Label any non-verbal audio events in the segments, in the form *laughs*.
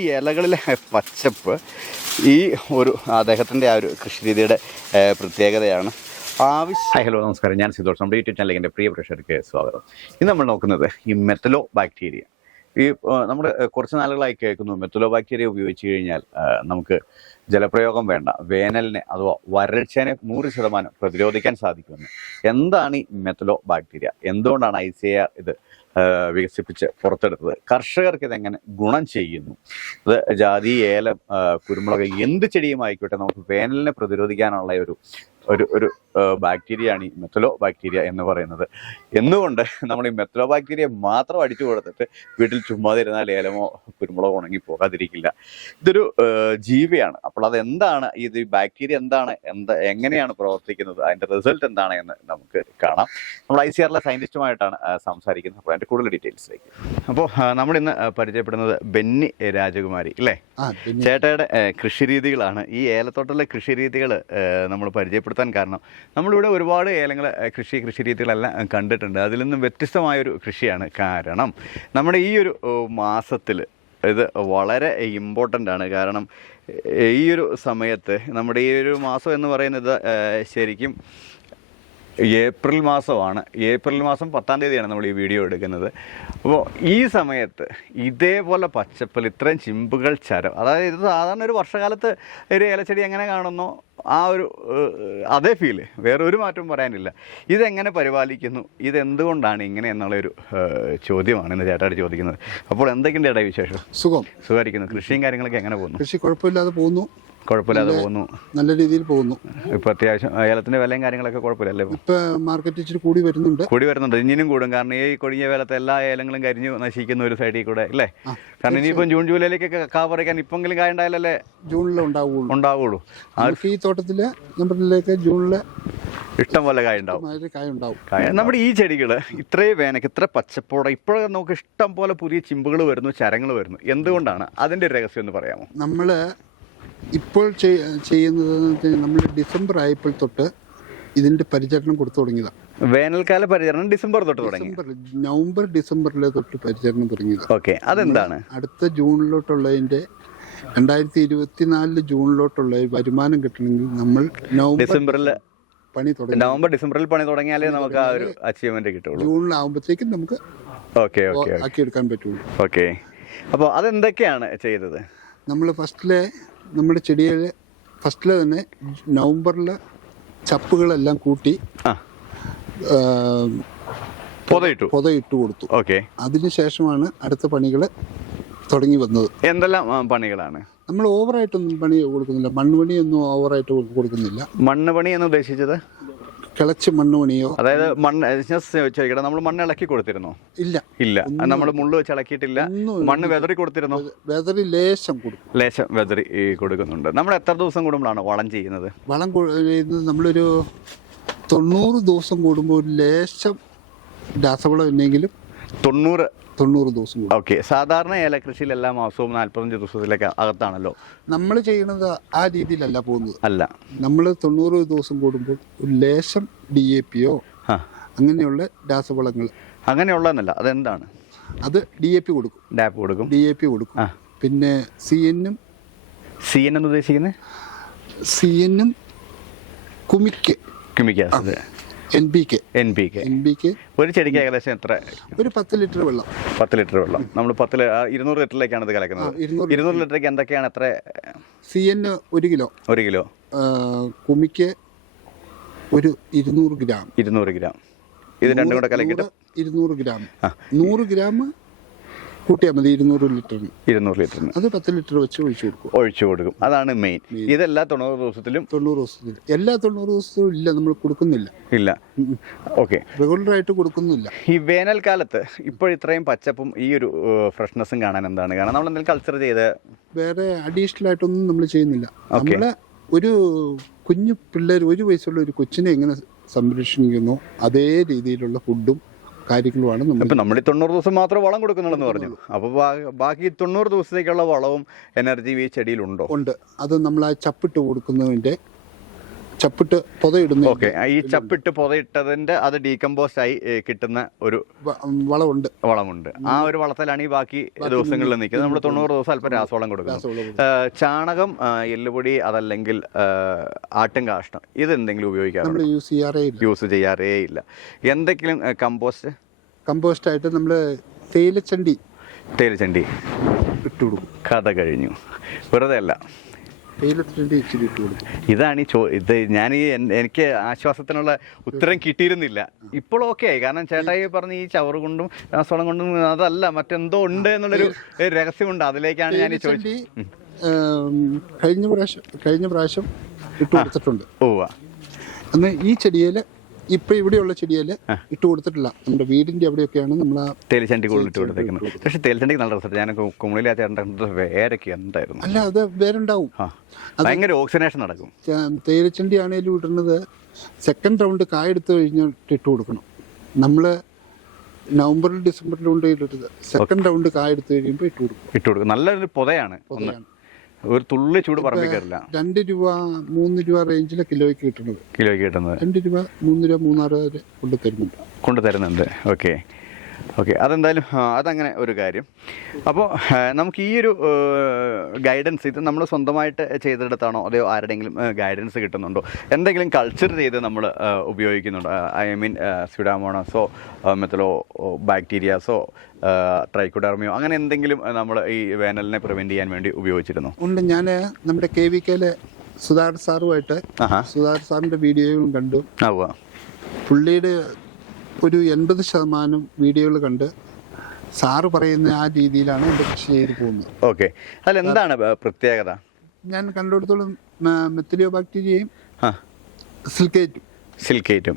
ഈ ഇലകളിലെ പച്ചപ്പ് ഈ ഒരു അദ്ദേഹത്തിന്റെ ആ ഒരു കൃഷിരീതിയുടെ രീതിയുടെ പ്രത്യേകതയാണ്. ആവശ്യം ഹലോ നമസ്കാരം. ഞാൻ സിദ്ധോഷ് നമ്മുടെ യൂട്യൂബ് ചാനലിൽ എന്റെ പ്രിയ പ്രേക്ഷകർക്ക് സ്വാഗതം. ഇന്ന് നമ്മൾ നോക്കുന്നത് ഈ മെത്തലോ ബാക്ടീരിയ ഈ നമ്മൾ കുറച്ച് നാളുകളായി കേൾക്കുന്നു മെത്തലോ ബാക്ടീരിയ ഉപയോഗിച്ച് കഴിഞ്ഞാൽ നമുക്ക് ജലപ്രയോഗം വേണ്ട വേനലിനെ അഥവാ വരൾച്ചേനെ നൂറ് ശതമാനം പ്രതിരോധിക്കാൻ സാധിക്കുമെന്ന്. എന്താണ് ഈ മെത്തലോ ബാക്ടീരിയ എന്തുകൊണ്ടാണ് ഐ ഇത് വികസിപ്പിച്ച് പുറത്തെടുത്തത്. കർഷകർക്ക് ഇതെങ്ങനെ ഗുണം ചെയ്യുന്നു? അത് ജാതി ഏലം കുരുമുളക് എന്ത് ചെടിയും ആയിക്കോട്ടെ നമുക്ക് വേനലിനെ പ്രതിരോധിക്കാനുള്ള ഒരു ഒരു ഒരു ബാക്ടീരിയയാണ് ഈ മെത്തലോ ബാക്ടീരിയ എന്ന് പറയുന്നത്. എന്നുകൊണ്ട് നമ്മൾ ഈ മെത്തലോ ബാക്ടീരിയ മാത്രം അടിച്ചു കൊടുത്തിട്ട് വീട്ടിൽ ചുമ്മാതെ ഇരുന്നാൽ ഏലമോ കുരുമുളകോ ഉണങ്ങി പോകാതിരിക്കില്ല. ഇതൊരു ജീവിയാണ്. അപ്പോൾ അത് എന്താണ് ഇത് ഈ ബാക്ടീരിയ എന്താണ്? എന്താ എങ്ങനെയാണ് പ്രവർത്തിക്കുന്നത്? അതിന്റെ റിസൾട്ട് എന്താണ് എന്ന് നമുക്ക് കാണാം. നമ്മൾ ഐ സി ആറിലെ സയന്റിസ്റ്റുമായിട്ടാണ് സംസാരിക്കുന്നത്. അപ്പോൾ അതിന്റെ കൂടുതൽ ഡീറ്റെയിൽസിലേക്ക് അപ്പോൾ നമ്മൾ ഇന്ന് പരിചയപ്പെടുന്നത് ബെന്നി രാജകുമാരി അല്ലേ ചേട്ടയുടെ കൃഷിരീതികളാണ് ഈ ഏലത്തോട്ടത്തിലെ കൃഷിരീതികൾ നമ്മൾ പരിചയപ്പെടുത്താൻ കാരണം നമ്മളിവിടെ ഒരുപാട് ഏലങ്ങൾ കൃഷി കൃഷി രീതികളെല്ലാം കണ്ടിട്ടുണ്ട്. അതിൽ നിന്നും വ്യത്യസ്തമായൊരു കൃഷിയാണ് കാരണം നമ്മുടെ ഈ ഒരു മാസത്തിൽ ഇത് വളരെ ഇമ്പോർട്ടന്റ് ആണ്. കാരണം ഈ ഒരു സമയത്ത് നമ്മുടെ ഈ ഒരു മാസം എന്ന് പറയുന്നത് ശരിക്കും ഏപ്രിൽ മാസമാണ്. ഏപ്രിൽ മാസം പത്താം തീയതിയാണ് നമ്മൾ ഈ വീഡിയോ എടുക്കുന്നത്. അപ്പോൾ ഈ സമയത്ത് ഇതേപോലെ പച്ചപ്പൽ ഇത്രയും ചിമ്പുകൾ ചരം അതായത് ഇത് സാധാരണ ഒരു വർഷകാലത്ത് ഒരു ഇലച്ചെടി എങ്ങനെ കാണുന്നു? ആ ഒരു അതേ ഫീൽ വേറെ ഒരു മാറ്റവും പറയാനില്ല. ഇതെങ്ങനെ പരിപാലിക്കുന്നു? ഇതെന്തുകൊണ്ടാണ് ഇങ്ങനെ എന്നുള്ളൊരു ചോദ്യമാണ് ഇന്ന് ചേട്ടായിട്ട് ചോദിക്കുന്നത്. അപ്പോൾ എന്തൊക്കെയുണ്ട് ചേട്ടാ വിശേഷം? സുഖം. സുഖമായിരിക്കുന്നു. കൃഷിയും കാര്യങ്ങളൊക്കെ എങ്ങനെ പോകുന്നു? കൃഷി കുഴപ്പമില്ലാതെ പോകുന്നു. കുഴപ്പമില്ലാതെ പോകുന്നു. നല്ല രീതിയിൽ പോകുന്നു. ഇപ്പൊ അത്യാവശ്യം ഏലത്തിന്റെ വിലയും കാര്യങ്ങളൊക്കെ കുഴപ്പമില്ലല്ലേ ഇപ്പൊ? മാർക്കറ്റ് ഇച്ചിരി കൂടി വരുന്നുണ്ട്. കൂടി വരുന്നുണ്ട്. ഇനിയും കൂടും. കാരണം ഈ കൊടിഞ്ഞ വേലത്തെ എല്ലാ ഏലങ്ങളും കരിഞ്ഞു നശിക്കുന്ന ഒരു സൈഡിൽ കൂടെ അല്ലേ? കാരണം ഇനിയിപ്പം ജൂൺ ജൂലൈയിലേക്കൊക്കെ കാ പറിക്കാൻ ഇപ്പെങ്കിലും കായ ഉണ്ടായാലല്ലേ ജൂണിൽ ഉണ്ടാവുകയുള്ളൂ ഉണ്ടാവുള്ളൂ. ഈ തോട്ടത്തിൽ നമ്പറിലേക്ക് ജൂണിൽ ഇഷ്ടം പോലെ കായ ഉണ്ടാവും. നമ്മുടെ ഈ ചെടികൾ ഇത്രയും വേനക്ക് ഇത്ര പച്ചപ്പോടെ ഇപ്പോഴൊക്കെ നമുക്ക് ഇഷ്ടം പോലെ പുതിയ ചിമ്പുകൾ വരുന്നു ചരങ്ങൾ വരുന്നു. എന്തുകൊണ്ടാണ്? അതിന്റെ രഹസ്യം എന്ന് പറയാമോ? നമ്മൾ ഇപ്പോൾ ചെയ്- ചെയ്യുന്നത് നമ്മൾ ഡിസംബർ ആയപ്പോൾ തൊട്ട് ഇതിന്റെ പരിചരണം കൊടുത്തു തുടങ്ങിയതാണ് വേനൽക്കാല പരിചരണം ഡിസംബർ തൊട്ട് തുടങ്ങി. നവംബർ ഡിസംബറിലെ തൊട്ട് പരിചരണം തുടങ്ങിയത്. ഓക്കെ അതെന്താണ്? അടുത്ത ജൂണിലോട്ടുള്ളതിന്റെ രണ്ടായിരത്തി ഇരുപത്തിനാലിൽ ജൂണിലോട്ടുള്ള വരുമാനം കിട്ടണമെങ്കിൽ നമ്മൾ നവംബർ ഡിസംബറിൽ പണി തുടങ്ങി. നവംബർ ഡിസംബറിൽ പണി തുടങ്ങിയാലേ നമുക്ക് ആ ഒരു അച്ചീവ്മെന്റ് കിട്ടുള്ളൂ. ജൂണിലാവുമ്പോഴത്തേക്കും നമുക്ക് ഓക്കെ ഓക്കെ ആക്കിയെടുക്കാൻ പറ്റുള്ളൂ. ഓക്കെ. അപ്പോൾ അതെന്തൊക്കെയാണ് ചെയ്തത്? നമ്മൾ ഫസ്റ്റിലെ നമ്മുടെ ചെടിയിൽ ഫസ്റ്റിൽ തന്നെ നവംബറിലെ ചപ്പുകളെല്ലാം കൂട്ടി പൊതയിട്ടു? പൊതയിട്ട് കൊടുത്തു. ഓക്കെ. അതിനുശേഷമാണ് അടുത്ത പണികൾ തുടങ്ങി വന്നത്. എന്തെല്ലാം പണികളാണ്? നമ്മൾ ഓവറായിട്ടൊന്നും പണി കൊടുക്കുന്നില്ല. മണ്ണുപണിയൊന്നും ഓവറായിട്ട് കൊടു- കൊടുക്കുന്നില്ല. മണ്ണ് പണി എന്ന് ഉദ്ദേശിച്ചത്? കിളച്ച് മണ്ണുപണിയോ അതായത് മണ്ണ് ഞാൻ ചോദിക്കട്ടെ നമ്മൾ മണ്ണ് ഇളക്കി കൊടുത്തിരുന്നോ? ഇല്ല. ഇല്ല. നമ്മൾ മുള്ളു വെച്ച് ഇളക്കിയിട്ടില്ല. മണ്ണ് വെതറി കൊടുത്തിരുന്നോ? വെതറി ലേശം കൊടുക്കും. ലേശം വെതറി കൊടുക്കുന്നുണ്ട്. നമ്മൾ എത്ര ദിവസം കൂടുമ്പോഴാണ് വളം ചെയ്യുന്നത്? വളം നമ്മളൊരു തൊണ്ണൂറ് ദിവസം കൂടുമ്പോൾ ഒരു ലേശം രാസവളം ഇല്ലെങ്കിലും തൊണ്ണൂറ് തൊണ്ണൂറ് ദിവസം കൂടും. ഓക്കെ. സാധാരണ ഏലകൃഷിയിൽ എല്ലാ മാസവും നാൽപ്പത്തഞ്ച് ദിവസത്തിലേക്ക് അകത്താണല്ലോ? നമ്മൾ ചെയ്യുന്നത് ആ രീതിയിലല്ല പോകുന്നത്. അല്ല. നമ്മൾ തൊണ്ണൂറ് ദിവസം കൂടുമ്പോൾ ഒരു ലേശം ഡി എ പിയോ അങ്ങനെയുള്ള രാസവളങ്ങൾ. അങ്ങനെയുള്ളതെന്നല്ല അതെന്താണ്? അത് ഡി എ പി കൊടുക്കും. ഡാപ്പ് കൊടുക്കും. ഡി എ പി കൊടുക്കും. ആ. പിന്നെ സി എന്നും സി എൻ എന്ന് ഉദ്ദേശിക്കുന്നത്? സി എന്നും കുമിക്ക്. ക്യുമിക് acid N P K N P K N P K ഒരു ചെടിക്ക് ഏകദേശം എത്ര? ഒരു പത്ത് ലിറ്റർ വെള്ളം. പത്ത് ലിറ്റർ വെള്ളം. നമ്മൾ പത്ത് ഇരുന്നൂറ് ലിറ്ററിലേക്കാണ് ഇത് കലക്കുന്നത്. ഇരുന്നൂറ് ലിറ്ററിലേക്ക് എന്തൊക്കെയാണ് എത്ര? സി എൻ ഒരു കിലോ. ഒരു കിലോ. കുമിക്ക് ഒരു ഇരുന്നൂറ് ഗ്രാം. ഇരുന്നൂറ് ഗ്രാം. ഇത് രണ്ടും കൂടെ കലക്കിയിട്ട് നൂറ് ഇരുന്നൂറ് ഗ്രാം. നൂറ് ഗ്രാം കൂട്ടിയാൽ മതി ഇരുന്നൂറ് ലിറ്ററിന്. ഇരുന്നൂറ് ലിറ്ററിന്. അത് പത്ത് ലിറ്റർ വെച്ച് ഒഴിച്ചു കൊടുക്കും. ഒഴിച്ചു കൊടുക്കും. അതാണ് മെയിൻ. ഇതെല്ലാ തൊണ്ണൂറ് ദിവസത്തിലും തൊണ്ണൂറ് ദിവസത്തിൽ എല്ലാ തൊണ്ണൂറ് ദിവസത്തിലും ഇല്ല നമ്മൾ കൊടുക്കുന്നില്ല. ഇല്ല. ഓക്കെ. റെഗുലർ ആയിട്ട് കൊടുക്കുന്നില്ല. ഈ വേനൽക്കാലത്ത് ഇപ്പോൾ ഇത്രയും പച്ചപ്പും ഈ ഒരു ഫ്രഷ്നെസ്സും കാണാൻ എന്താണ്? കാരണം നമ്മൾ എന്തെങ്കിലും കൾച്ചർ ചെയ്ത് വേറെ അഡീഷണൽ ആയിട്ടൊന്നും നമ്മൾ ചെയ്യുന്നില്ല. നമ്മൾ ഒരു കുഞ്ഞു പിള്ളേർ ഒരു വയസ്സുള്ള ഒരു കൊച്ചിനെ എങ്ങനെ സംരക്ഷിക്കുന്നു അതേ രീതിയിലുള്ള ഫുഡും കാര്യങ്ങളുമാണ് നമ്മൾ ഇപ്പം നമ്മൾ ഈ തൊണ്ണൂറ് ദിവസം മാത്രം വളം കൊടുക്കുന്നുള്ളെന്ന് പറഞ്ഞു. അപ്പോൾ ബാക്കി തൊണ്ണൂറ് ദിവസത്തേക്കുള്ള വളവും എനർജി ഈ ചെടിയിലുണ്ടോ? ഉണ്ട്. അത് നമ്മൾ ആ ചപ്പിട്ട് കൊടുക്കുന്നതിന്റെ ചപ്പിട്ട് പുതയിടുന്ന ഓക്കെ ഈ ചപ്പിട്ട് പുതയിട്ടതിന്റെ അത് ഡീകമ്പോസ്റ്റ് ആയി ഏ, കിട്ടുന്ന ഒരു വളമുണ്ട്. വളമുണ്ട്. ആ ഒരു വളത്തിലാണ് ഈ ബാക്കി ദിവസങ്ങളിൽ നിൽക്കുന്നത്. നമ്മൾ തൊണ്ണൂറ് ദിവസം അല്പം രാസവളം ഏ, ചാണകം ആ, എല്ലുപൊടി അതല്ലെങ്കിൽ ആ, ആട്ടും കാഷ്ടം ഇത് എന്തെങ്കിലും ഉപയോഗിക്കാറുണ്ട്? നമ്മൾ യൂസ് ചെയ്യാറേ ഇല്ല. യൂസ് ചെയ്യാറേ ഇല്ല. എന്തെങ്കിലും കമ്പോസ്റ്റ് കമ്പോസ്റ്റ്? ആയിട്ട് നമ്മൾ തേയിലച്ചണ്ടി തേലിച്ചണ്ടി ഇട്ട് കൊടുക്കും. കഥ കഴിഞ്ഞു. വെറുതെ അല്ല. ഇതാണ് ഈ ചോ ഇത് ഞാൻ ഈ എനിക്ക് ആശ്വാസത്തിനുള്ള ഉത്തരം കിട്ടിയിരുന്നില്ല. ഇപ്പോൾ ഓക്കെ ആയി. കാരണം ചേട്ടായി പറഞ്ഞ ഈ ചവറ് കൊണ്ടും രാസവളം കൊണ്ടും അതല്ല മറ്റെന്തോ ഉണ്ട് എന്നുള്ളൊരു രഹസ്യമുണ്ട്. അതിലേക്കാണ് ഞാൻ ഈ ചോദിച്ചത്. കഴിഞ്ഞ പ്രാവശ്യം കഴിഞ്ഞ പ്രാവശ്യം ഇട്ട് കൊടുത്തിട്ടുണ്ട്. ഓ അന്ന് ഈ ചെടിയിൽ ഇപ്പൊ ഇവിടെയുള്ള ചെടിയിൽ ഇട്ട് കൊടുത്തിട്ടില്ല. നമ്മുടെ വീടിന്റെ അവിടെയൊക്കെയാണ് നമ്മൾ തേലിച്ചണ്ടി കൂടുതൽ ഇട്ട് കൊടുത്തേക്കുന്നത്. പക്ഷേ തേലിച്ചണ്ടിക്ക് നല്ല റിസൾട്ട് ഞാൻ കുമിളിലാത്ത വേരൊക്കെ എന്തായിരുന്നു അല്ല അത് വേരുണ്ടാവും. ഭയങ്കര ഓക്സിനേഷൻ നടക്കും. തേലിച്ചണ്ടി ആണെങ്കിലും ഇടുന്നത് സെക്കൻഡ് റൗണ്ട് കായ എടുത്തു കഴിഞ്ഞിട്ട് ഇട്ട് കൊടുക്കണം. നമ്മൾ നവംബറിൽ ഡിസംബറിൽ കൊണ്ട് ഇടരുത്. സെക്കൻഡ് റൗണ്ട് കായ എടുത്തു കഴിയുമ്പോൾ ഇട്ട് കൊടുക്കും. ഇട്ട് കൊടുക്കും. നല്ലൊരു പുതയാണ് ഒന്ന്. ഒരു തുള്ളി ചൂട് പറമ്പിൽ കയറില്ല രണ്ട് രൂപ മൂന്ന് രൂപ റേഞ്ചിലെ കിലോയ്ക്ക് കിട്ടുന്നത് കിലോയ്ക്ക് കിട്ടുന്നത്. രണ്ട് രൂപ മൂന്ന് രൂപ മൂന്നാറ് വരെ കൊണ്ട് തരുന്നുണ്ട് കൊണ്ട് തരുന്നുണ്ട് ഓക്കെ. ഓക്കെ അതെന്തായാലും അതങ്ങനെ ഒരു കാര്യം. അപ്പോൾ നമുക്ക് ഈ ഒരു ഗൈഡൻസ് ഇത് നമ്മൾ സ്വന്തമായിട്ട് ചെയ്തെടുത്താണോ? അതെയോ ആരുടെയെങ്കിലും ഗൈഡൻസ് കിട്ടുന്നുണ്ടോ? എന്തെങ്കിലും കൾച്ചർ ചെയ്ത് നമ്മൾ ഉപയോഗിക്കുന്നുണ്ടോ? ഐ മീൻ സ്യുഡാമോണസോ മെത്തലോ ബാക്ടീരിയാസോ ട്രൈക്കോഡർമിയോ അങ്ങനെ എന്തെങ്കിലും നമ്മൾ ഈ വേനലിനെ പ്രിവെന്റ് ചെയ്യാൻ വേണ്ടി ഉപയോഗിച്ചിരുന്നു? ഉണ്ട്. ഞാൻ നമ്മുടെ കെ വി കെയിലെ സുധാകർ സാറുമായിട്ട് സുധാകർ സാറിന്റെ വീഡിയോയും കണ്ടു. പുള്ളിയുടെ ഒരു എൺപത് ശതമാനം വീഡിയോകൾ കണ്ട് സാറ് പറയുന്ന ആ രീതിയിലാണ് എന്റെ കൃഷി ചെയ്ത് പോകുന്നത്. ഓക്കെ. അതിൽ എന്താണ് പ്രത്യേകത? ഞാൻ കണ്ടെടുത്തോളം മെത്തലിയോ ബാക്ടീരിയയും സിൽക്കേറ്റും. സിൽക്കേറ്റും.